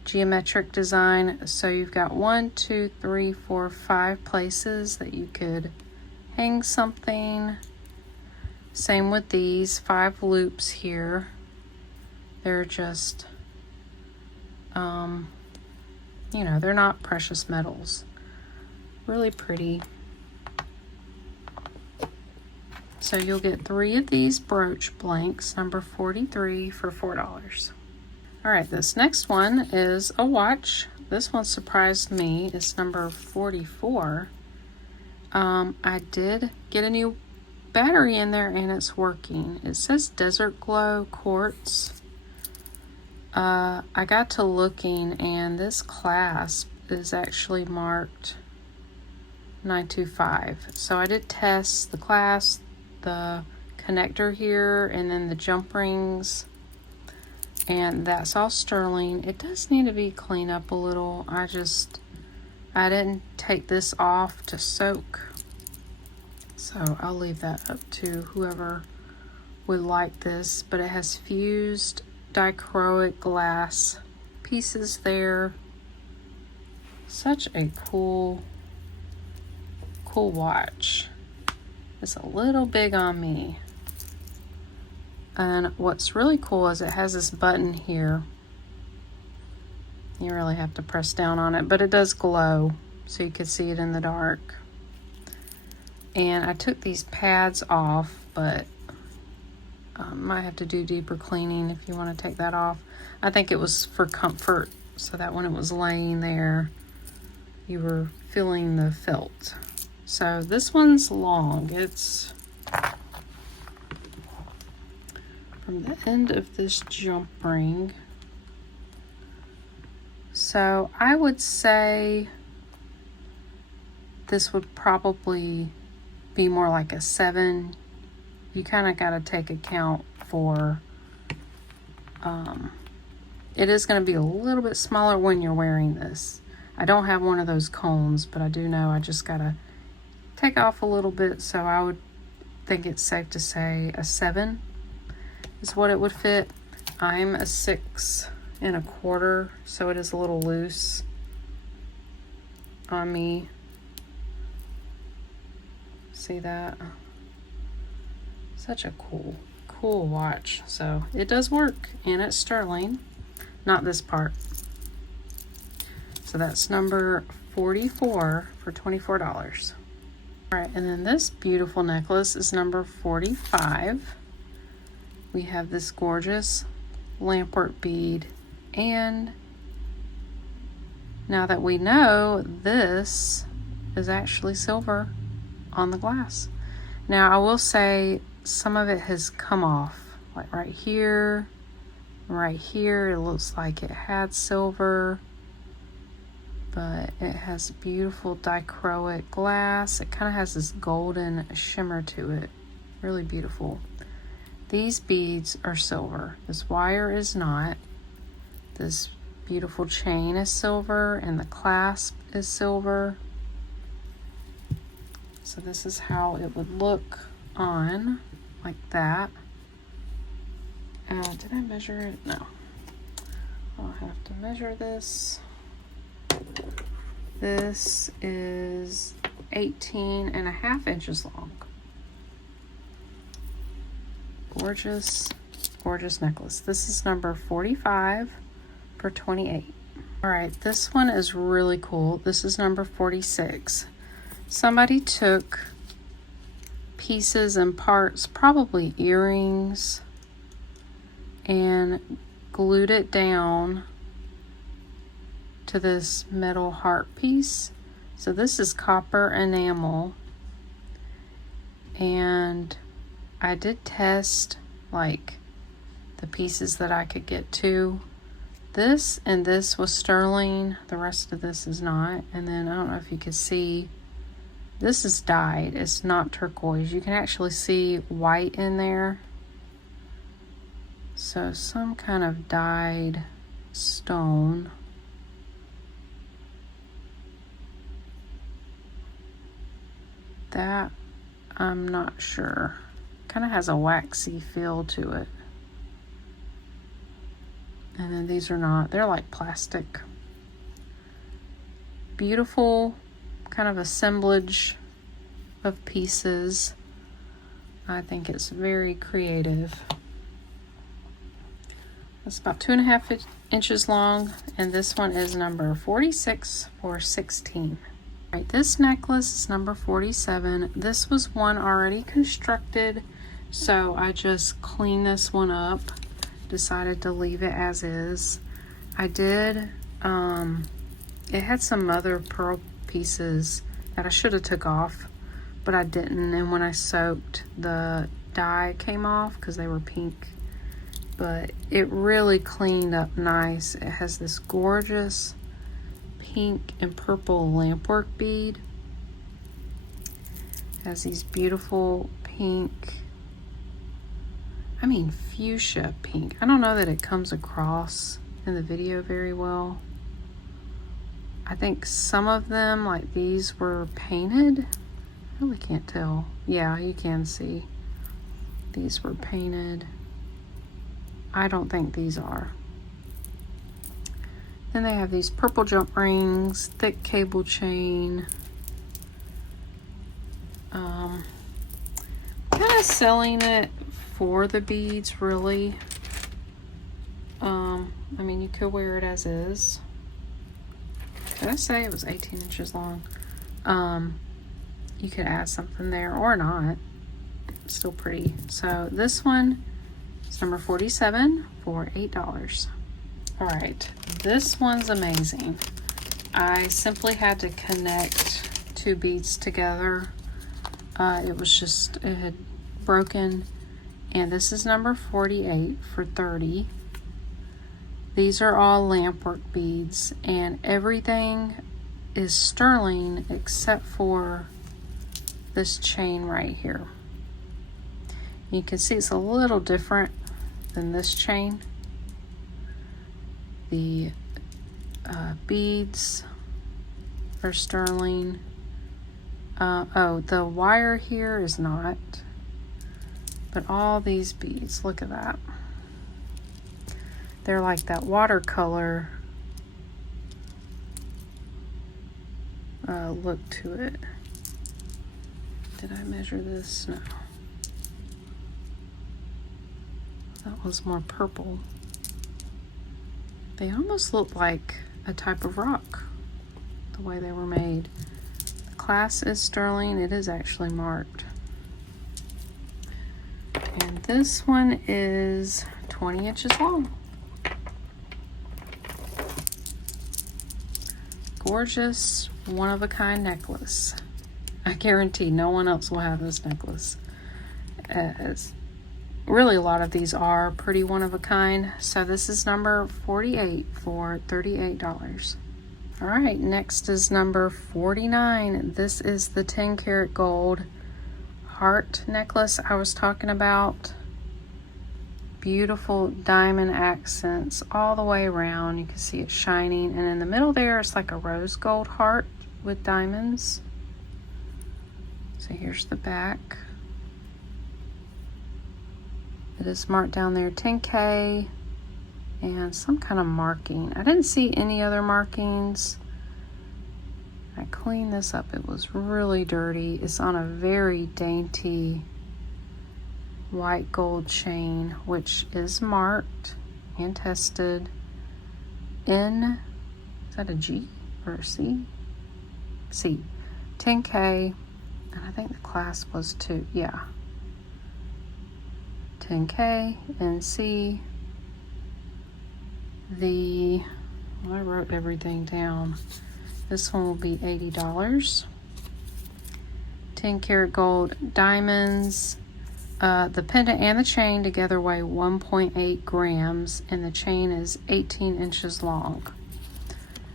geometric design. So you've got 1, 2, 3, 4, 5 places that you could hang something. Same with these 5 loops here. They're just, you know, they're not precious metals. Really pretty. So you'll get 3 of these brooch blanks, number 43 for $4. All right, this next one is a watch. This one surprised me. It's number 44. I did get a new battery in there and it's working. It says Desert Glow Quartz. I got to looking and this clasp is actually marked 925. So I did test the clasp, the connector here, and then the jump rings, and that's all sterling. It does need to be cleaned up a little. I didn't take this off to soak, so I'll leave that up to whoever would like this. But it has fused dichroic glass pieces there. Such a cool watch. It's a little big on me. And what's really cool is it has this button here. You really have to press down on it, but it does glow, so you can see it in the dark. And I took these pads off, but might have to do deeper cleaning if you want to take that off. I think it was for comfort, so that when it was laying there, you were feeling the felt. So this one's long. It's from the end of this jump ring. So I would say this would probably be more like a 7. You kind of got to take account for, it is going to be a little bit smaller when you're wearing this. I don't have one of those cones, but I do know I just got to take off a little bit, so I would think it's safe to say a 7 is what it would fit. I'm a 6 1/4, so it is a little loose on me. See that? Such a cool watch. So it does work, and it's sterling, not this part. So that's number 44 for $24. All right, and then this beautiful necklace is number 45. We have this gorgeous Lampwork bead, and now that we know, this is actually silver on the glass. Now I will say some of it has come off, like right here, it looks like it had silver, but it has beautiful dichroic glass. It kind of has this golden shimmer to it. Really beautiful. These beads are silver. This wire is not. This beautiful chain is silver, and the clasp is silver. So this is how it would look on, like that. Did I measure it? No. I'll have to measure this. This is 18.5 inches long. Gorgeous, gorgeous necklace. This is number 45 for $28. All right, this one is really cool. This is number 46. Somebody took pieces and parts, probably earrings, and glued it down to this metal heart piece. So this is copper enamel, and I did test like the pieces that I could get to. This and this was sterling, the rest of this is not. And then I don't know if you can see, this is dyed, it's not turquoise. You can actually see white in there. So some kind of dyed stone. That I'm not sure. Kind of has a waxy feel to it. And then these are not, they're like plastic. Beautiful kind of assemblage of pieces. I think it's very creative. It's about 2.5 inches long, and this one is number 46 for $16. Right, this necklace is number 47. This was one already constructed, so I just cleaned this one up. Decided to leave it as is. I did, it had some other pearl pieces that I should have took off, but I didn't, and when I soaked, the dye came off because they were pink. But it really cleaned up nice. It has this gorgeous pink and purple lampwork bead. It has these beautiful pink, I mean fuchsia pink. I don't know that it comes across in the video very well. I think some of them, like these, were painted. I really can't tell. Yeah, you can see. These were painted. I don't think these are. Then they have these purple jump rings, thick cable chain. Kind of selling it for the beads, really. I mean, you could wear it as is. Did I say it was 18 inches long? You could add something there or not. It's still pretty. So this one is number 47 for $8. All right, this one's amazing. I simply had to connect two beads together. It had broken, and this is number 48 for $30. These are all lampwork beads, and everything is sterling except for this chain right here. You can see it's a little different than this chain. The beads are sterling. Oh, the wire here is not. But all these beads, look at that. They're like that watercolor look to it. Did I measure this? No. That was more purple. They almost look like a type of rock, the way they were made. The class is sterling. It is actually marked. And this one is 20 inches long. Gorgeous, one-of-a-kind necklace. I guarantee no one else will have this necklace. Really, a lot of these are pretty one-of-a-kind. So this is number 48 for $38. All right, next is number 49. This is the 10 karat gold heart necklace I was talking about. Beautiful diamond accents all the way around. You can see it shining, and in the middle there it's like a rose gold heart with diamonds. So here's the back. It is marked down there 10K. and some kind of marking. I didn't see any other markings. I cleaned this up. It was really dirty. It's on a very dainty white gold chain, which is marked and tested in, is that a G or a C? C. 10K, and I think the clasp was 2, yeah. 10K and C. I wrote everything down. This one will be $80. 10 karat gold diamonds. The pendant and the chain together weigh 1.8 grams, and the chain is 18 inches long.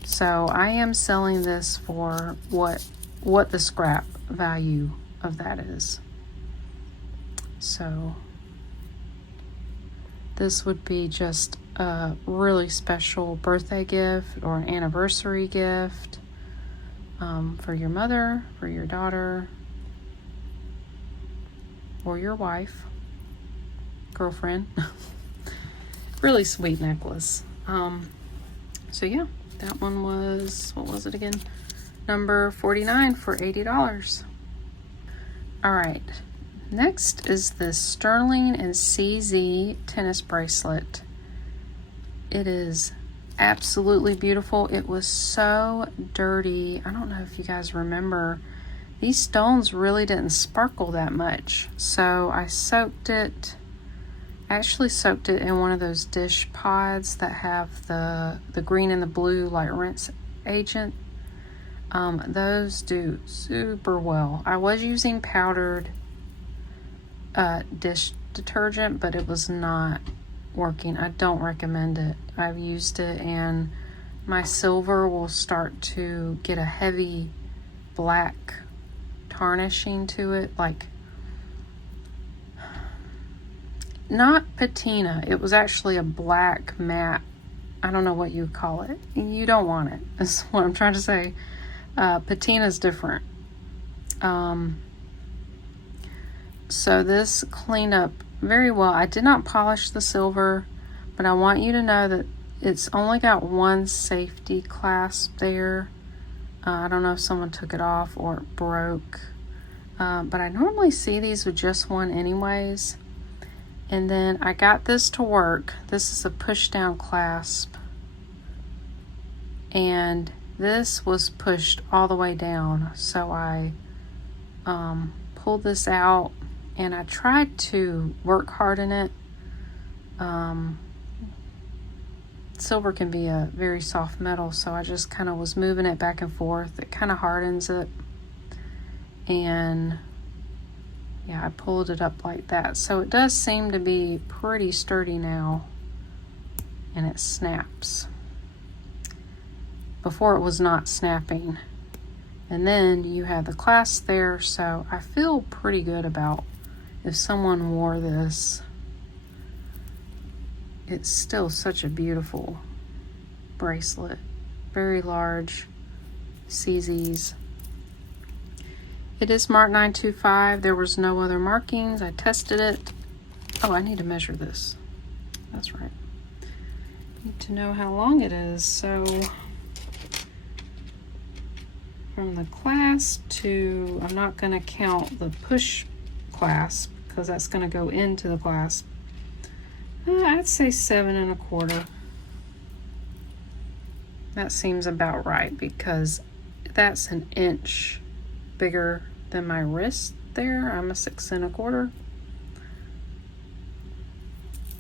So I am selling this for what the scrap value of that is. So this would be just a really special birthday gift or an anniversary gift for your mother, for your daughter, or your wife, girlfriend. Really sweet necklace. So yeah, that one was, what was it again? Number 49 for $80. All right, next is the Sterling and CZ tennis bracelet. It is absolutely beautiful. It was so dirty. I don't know if you guys remember, these stones really didn't sparkle that much. So I soaked it. I actually soaked it in one of those dish pods that have the green and the blue like rinse agent. Those do super well. I was using powdered dish detergent, but it was not working. I don't recommend it. I've used it and my silver will start to get a heavy black tarnishing to it, like not patina. It was actually a black matte. I don't know what you call it. You don't want it. That's what I'm trying to say. Patina is different. So this cleaned up very well. I did not polish the silver, but I want you to know that it's only got one safety clasp there. I don't know if someone took it off or it broke, but I normally see these with just one anyways. And then I got this to work. This is a push down clasp, and this was pushed all the way down. So I pulled this out and I tried to work hard in it. Silver can be a very soft metal, so I just kind of was moving it back and forth. It kind of hardens it, and yeah, I pulled it up like that. So it does seem to be pretty sturdy now, and it snaps. Before it was not snapping. And then you have the clasp there, so I feel pretty good about if someone wore this. It's still such a beautiful bracelet. Very large CZs. It is marked 925. There was no other markings. I tested it. Oh, I need to measure this. That's right. Need to know how long it is. So from the clasp to, I'm not going to count the push clasp because that's going to go into the clasp. I'd say 7 1/4. That seems about right because that's an inch bigger than my wrist there. I'm a 6 1/4.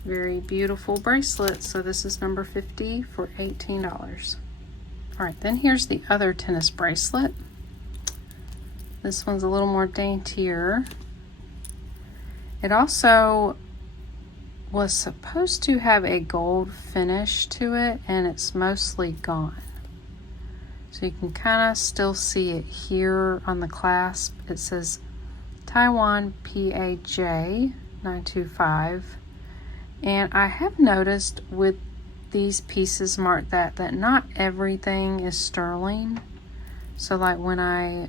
Very beautiful bracelet. So this is number 50 for $18. All right, then here's the other tennis bracelet. This one's a little more daintier. It also was supposed to have a gold finish to it, and it's mostly gone. So you can kind of still see it here on the clasp. It says Taiwan PAJ 925. And I have noticed with these pieces marked that not everything is sterling. So like when I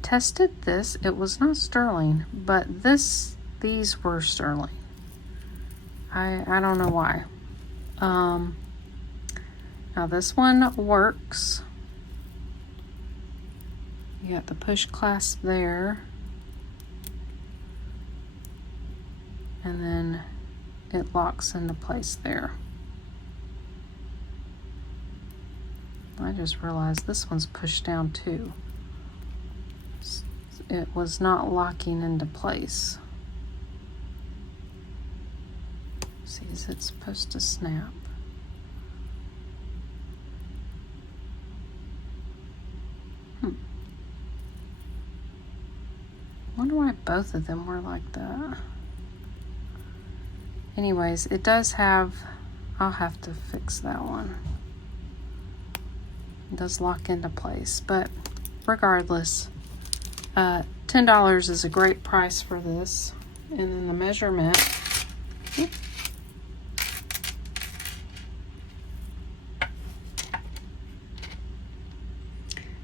tested this, it was not sterling, but these were sterling. I don't know why. Now this one works. You got the push clasp there. And then it locks into place there. I just realized this one's pushed down too. It was not locking into place. See, is it supposed to snap? Wonder why both of them were like that. Anyways, it does have, I'll have to fix that one. It does lock into place, but regardless, $10 is a great price for this. And then the measurement,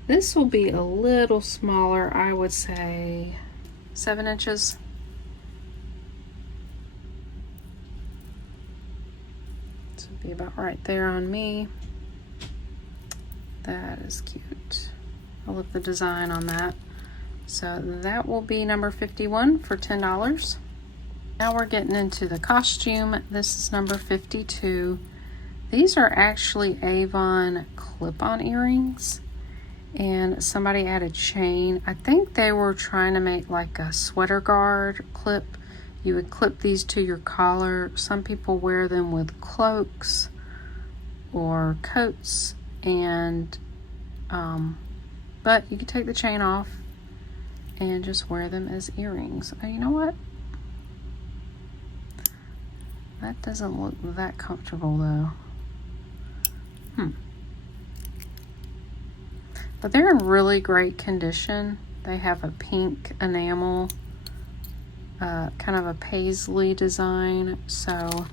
this will be a little smaller, I would say 7 inches. This would be about right there on me. That is cute. I love the design on that. So that will be number 51 for $10. Now we're getting into the costume. This is number 52. These are actually Avon clip-on earrings. And somebody added chain. I think they were trying to make like a sweater guard clip. You would clip these to your collar. Some people wear them with cloaks or coats, and but you can take the chain off and just wear them as earrings. Oh, you know what? That doesn't look that comfortable though. But they're in really great condition. They have a pink enamel, kind of a paisley design. So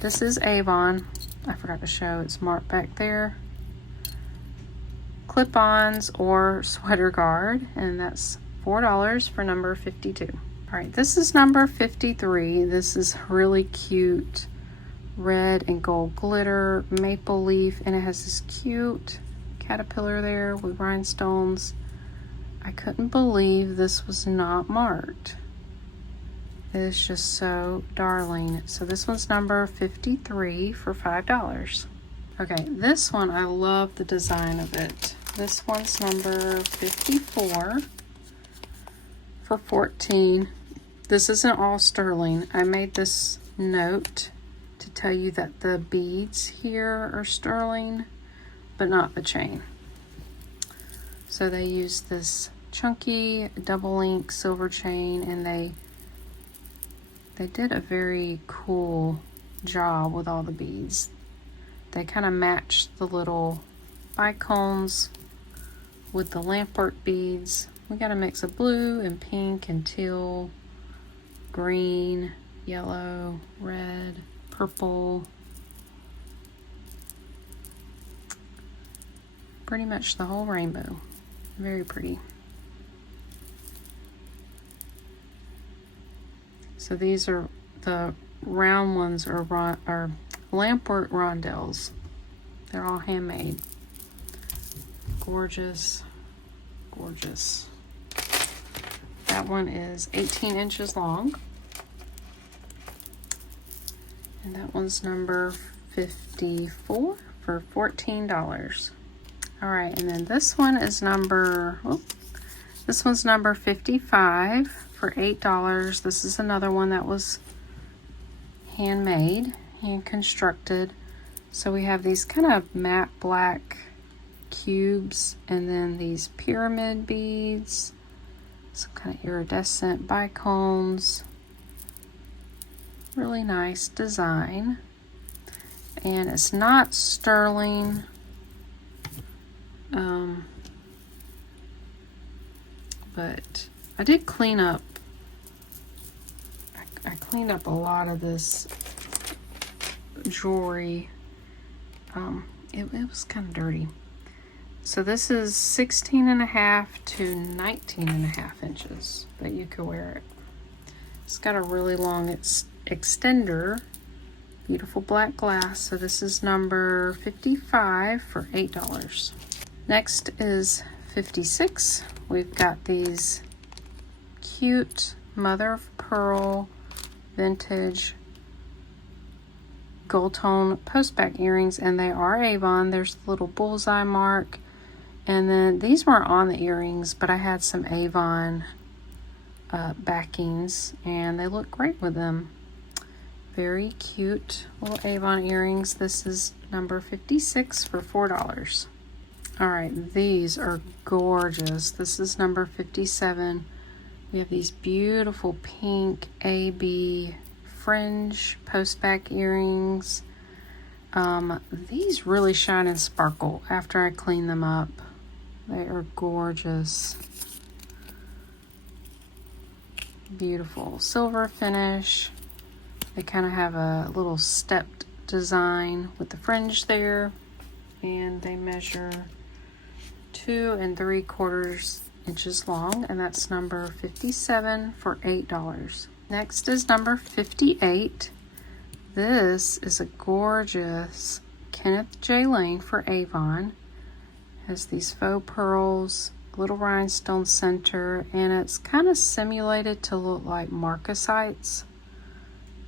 this is Avon. I forgot to show, it's marked back there. Clip-ons or sweater guard, and that's $4 for number 52. All right, this is number 53. This is really cute red and gold glitter maple leaf, and it has this cute caterpillar there with rhinestones. I couldn't believe this was not marked. It is just so darling. So this one's number 53 for $5. Okay, this one, I love the design of it. This one's number 54 for $14. This isn't all sterling. I made this note to tell you that the beads here are sterling, but not the chain. So they use this chunky double link silver chain, and they did a very cool job with all the beads. They kind of matched the little bicones with the Lampwork beads. We got a mix of blue and pink and teal, green, yellow, red, purple. Pretty much the whole rainbow. Very pretty. So these are the round ones are Lampwork rondelles. They're all handmade. Gorgeous, gorgeous. That one is 18 inches long. And that one's number 54 for $14. All right, and then this one is number, this one's number 55 for $8. This is another one that was handmade, hand constructed. So we have these kind of matte black cubes, and then these pyramid beads, some kind of iridescent bicones. Really nice design. And it's not sterling. But I did clean up. I cleaned up a lot of this jewelry. It was kind of dirty. So this is 16.5 to 19.5 inches that you could wear it. It's got a really long extender Beautiful black glass. So this is number 55 for $8. Next is 56. We've got these cute mother of pearl vintage gold tone post back earrings, and they are Avon. There's the little bullseye mark, and then these weren't on the earrings, but I had some Avon backings, and they look great with them. Very cute little Avon earrings. This is number 56 for $4. All right, these are gorgeous. This is number 57. We have these beautiful pink AB fringe post back earrings. These really shine and sparkle after I clean them up. They are gorgeous. Beautiful silver finish. They kind of have a little stepped design with the fringe there, and they measure 2 3/4 inches long, and that's number 57 for $8. Next is number 58. This is a gorgeous Kenneth J. Lane for Avon. Has these faux pearls, little rhinestone center, and it's kind of simulated to look like marcasites,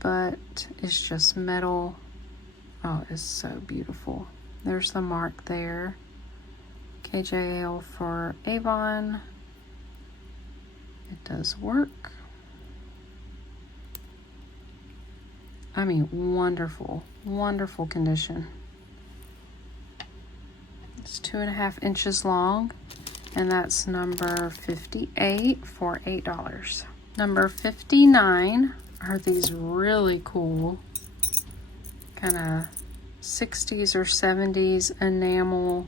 but it's just metal. Oh, it's so beautiful. There's the mark there. KJL for Avon. It does work. I mean, wonderful, wonderful condition. It's 2.5 inches long, and that's number 58 for $8. Number 59 are these really cool kind of 60s or 70s enamel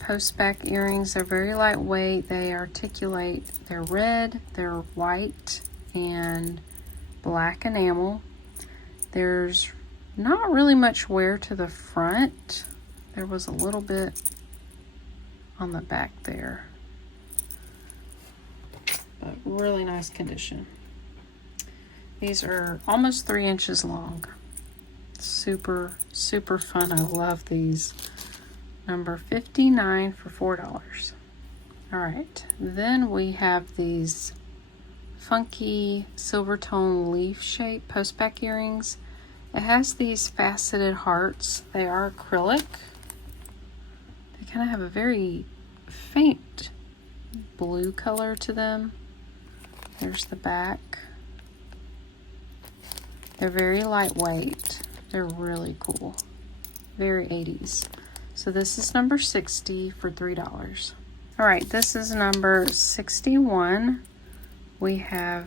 post back earrings. They're very lightweight. They articulate. They're red, they're white, and black enamel. There's not really much wear to the front. There was a little bit on the back there, but really nice condition. These are almost 3 inches long. Super, super fun. I love these. Number 59 for $4. All right, then we have these funky silver tone leaf shape post back earrings. It has these faceted hearts. They are acrylic. They kind of have a very faint blue color to them. There's the back. They're very lightweight. They're really cool. Very 80s. So this is number 60 for $3. All right, this is number 61. We have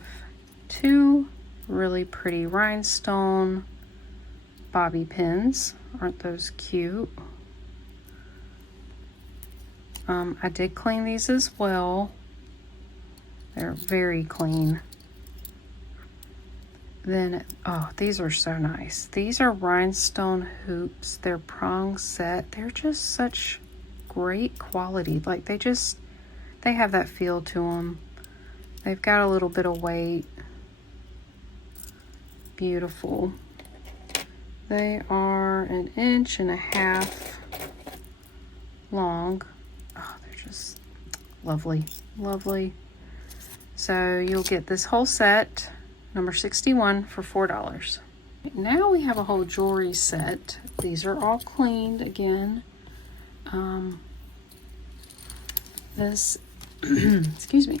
2 really pretty rhinestone bobby pins. Aren't those cute? I did clean these as well. They're very clean. Then, oh, these are so nice. These are rhinestone hoops. They're prong set. They're just such great quality. Like they have that feel to them. They've got a little bit of weight. Beautiful. They are 1.5 inches long. Oh, they're just lovely, lovely. So you'll get this whole set, number 61 for $4. Now we have a whole jewelry set. These are all cleaned again. This, excuse me,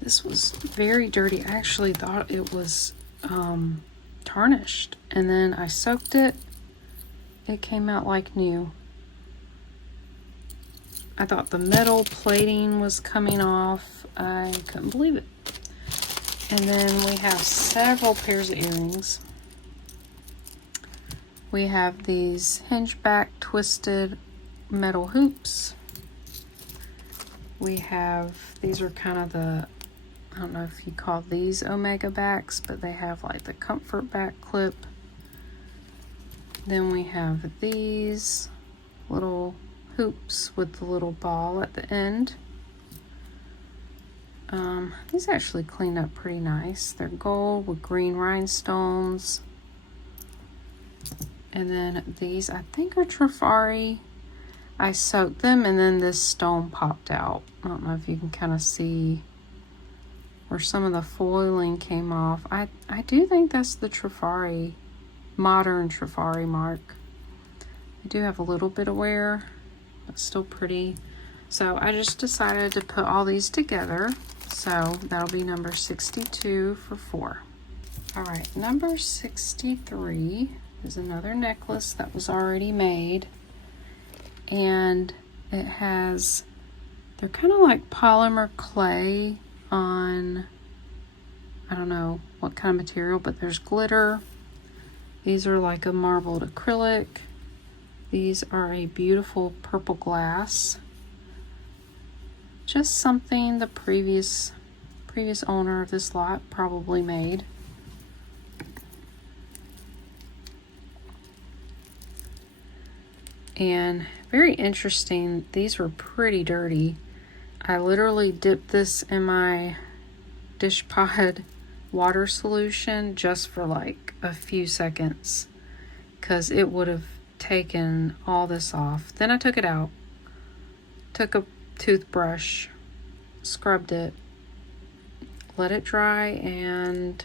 this was very dirty. I actually thought it was tarnished, and then I soaked it. It came out like new. I thought the metal plating was coming off. I couldn't believe it. And then we have several pairs of earrings. We have these hingeback twisted metal hoops. We have, these are kind of the, I don't know if you call these omega backs, but they have like the comfort back clip. Then we have these little hoops with the little ball at the end. These actually cleaned up pretty nice. They're gold with green rhinestones. And then these, I think, are Trifari. I soaked them, and then this stone popped out. I don't know if you can kind of see where some of the foiling came off. I do think that's the Trifari, modern Trifari mark. I do have a little bit of wear, but still pretty. So I just decided to put all these together. So that'll be number 62 for 4. All right, number 63 is another necklace that was already made. And it has, they're kind of like polymer clay on, I don't know what kind of material, but there's glitter. These are like a marbled acrylic. These are a beautiful purple glass. Just something the previous owner of this lot probably made. And very interesting, these were pretty dirty. I literally dipped this in my dish pod water solution just for like a few seconds, because it would have taken all this off. Then I took it out, took a toothbrush, scrubbed it, let it dry, and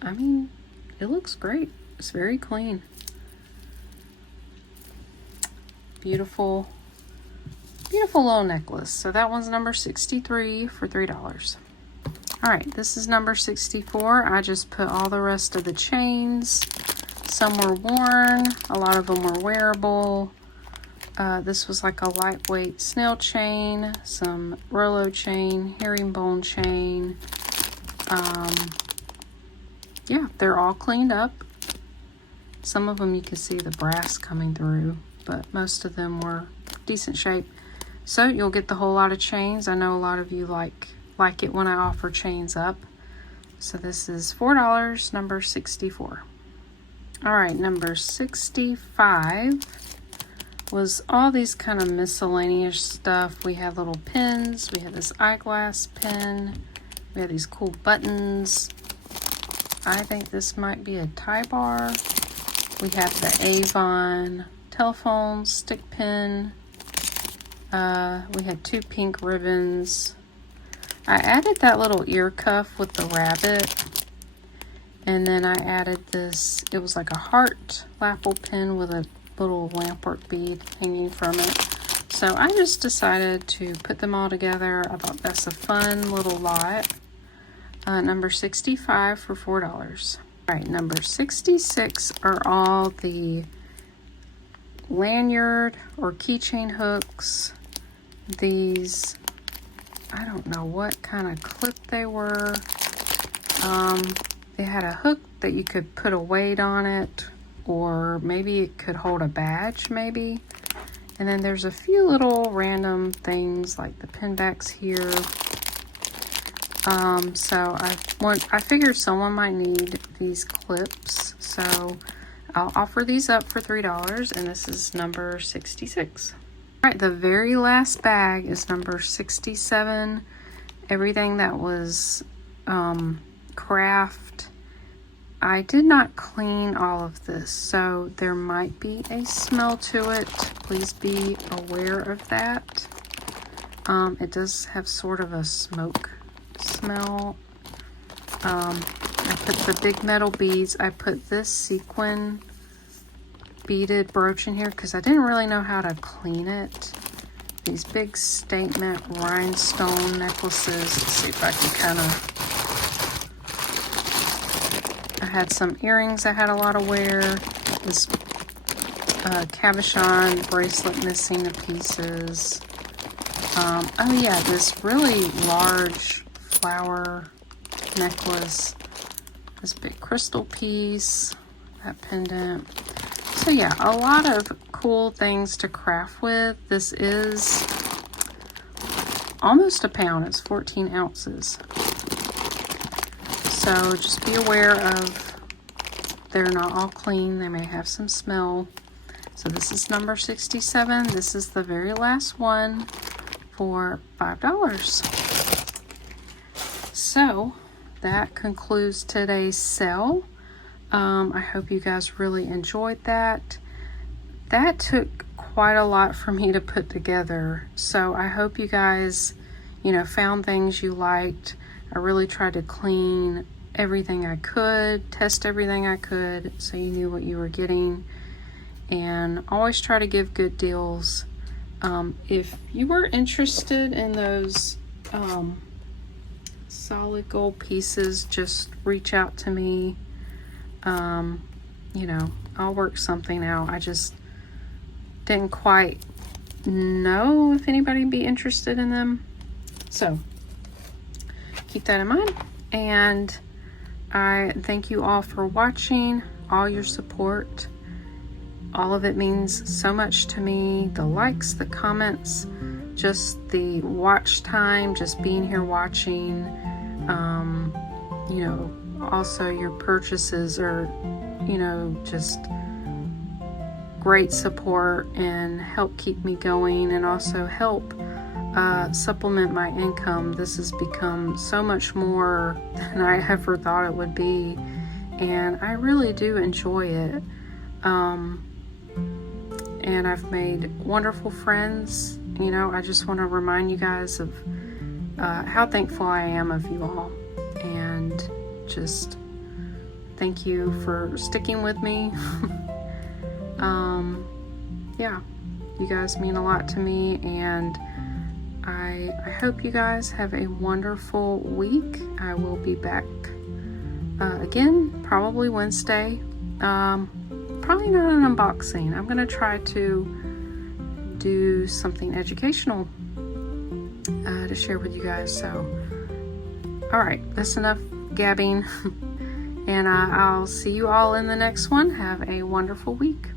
I mean, it looks great. It's very clean. Beautiful, beautiful little necklace. So that one's number 63 for $3. All right, this is number 64. I just put all the rest of the chains. Some were worn, a lot of them were wearable. This was like a lightweight snail chain, some Rolo chain, herringbone chain. Yeah, they're all cleaned up. Some of them you can see the brass coming through, but most of them were decent shape. So you'll get the whole lot of chains. I know a lot of you like it when I offer chains up. So this is $4, number 64. All right, number 65 was all these kind of miscellaneous stuff. We had little pins. We had this eyeglass pin. We had these cool buttons. I think this might be a tie bar. We have the Avon telephone stick pin. We had 2 pink ribbons. I added that little ear cuff with the rabbit. And then I added this, it was like a heart lapel pin with a little lampwork bead hanging from it. So I just decided to put them all together. I thought that's a fun little lot. Number 65 for $4. All right, number 66 are all the lanyard or keychain hooks. These, I don't know what kind of clip they were. They had a hook that you could put a weight on it, or maybe it could hold a badge maybe. And then there's a few little random things like the pin backs here. So I figured someone might need these clips, so I'll offer these up for $3, and this is number 66. All right, the very last bag is number 67. Everything that was craft. I did not clean all of this, so there might be a smell to it. Please be aware of that. It does have sort of a smoke smell. I put the big metal beads. I put this sequin beaded brooch in here because I didn't really know how to clean it. These big statement rhinestone necklaces. Let's see if I can kind of... I had some earrings I had a lot of wear. This cabochon bracelet missing the pieces. Oh yeah, this really large flower necklace. This big crystal piece. That pendant. So yeah, a lot of cool things to craft with. This is almost a pound. It's 14 ounces. So just be aware of, they're not all clean. They may have some smell. So this is number 67. This is the very last one for $5. So that concludes today's sale. I hope you guys really enjoyed that. That took quite a lot for me to put together, so I hope you guys, found things you liked. I really tried to clean everything I could, test everything I could, so you knew what you were getting, and always try to give good deals. If you were interested in those solid gold pieces, just reach out to me. I'll work something out. I just didn't quite know if anybody would be interested in them. So keep that in mind. And I thank you all for watching, all your support. All of it means so much to me. The likes, the comments, just the watch time, just being here watching. Also your purchases are, just great support and help keep me going, and also help supplement my income. This has become so much more than I ever thought it would be, and I really do enjoy it. And I've made wonderful friends. I just want to remind you guys of how thankful I am of you all, and just thank you for sticking with me. Yeah, you guys mean a lot to me, and I hope you guys have a wonderful week. I will be back again, probably Wednesday. Probably not an unboxing. I'm going to try to do something educational to share with you guys. So, alright, that's enough gabbing. And I'll see you all in the next one. Have a wonderful week.